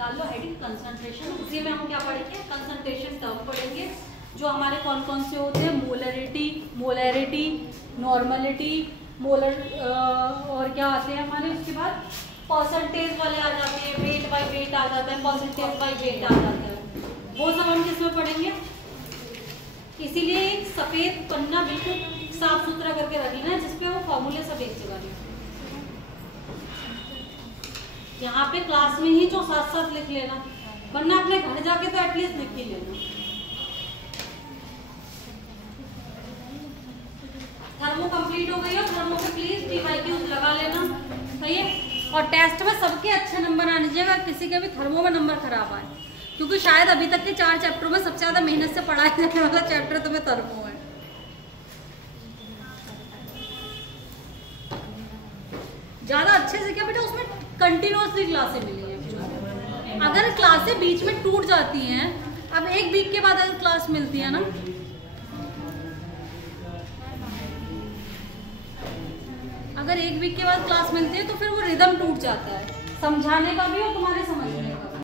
डाल लो हेडिंग कंसंट्रेशन, उसी में हम क्या पढ़ेंगे, कंसंट्रेशन टर्म पढ़ेंगे जो हमारे कौन कौन से होते हैं, मोलैरिटी, नॉर्मलिटी, मोलर और क्या आते हैं हमारे, उसके बाद परसेंटेज वाले आ जाते हैं, वेट बाय वेट आ जाता है, परसेंटेज बाय वेट आ जाता है, वो सब हम किसमें पढ़ेंगे। इसीलिए एक सफेद पन्ना बिल्कुल साफ सुथरा करके रख लेना जिसपे वो फॉर्मूले सब एक जगह लिखे, यहाँ पे क्लास में ही जो साथ साथ लिख लेना, वरना अपने घर जाके तो एटलीस्ट लिख ही लेना। थर्मो कंप्लीट हो गई हो, थर्मो पे प्लीज PYQs लगा लेना, सही है। और टेस्ट में सबके अच्छे नंबर आने चाहिए, अगर किसी के भी थर्मो में नंबर खराब आए, क्योंकि शायद अभी तक के 4 चैप्टरों में सबसे ज्यादा मेहनत से पढ़ाया जाने वाला चैप्टर तुम्हें थर्मो है। ज्यादा अच्छे से क्या बेटा, उसमें कंटिन्यूअसली क्लासें मिली हैं। अगर क्लासें बीच में टूट जाती हैं, अब एक वीक के बाद अगर क्लास मिलती है ना, अगर एक वीक के बाद क्लास मिलती है तो फिर वो रिदम टूट जाता है, समझाने का भी और तुम्हारे समझने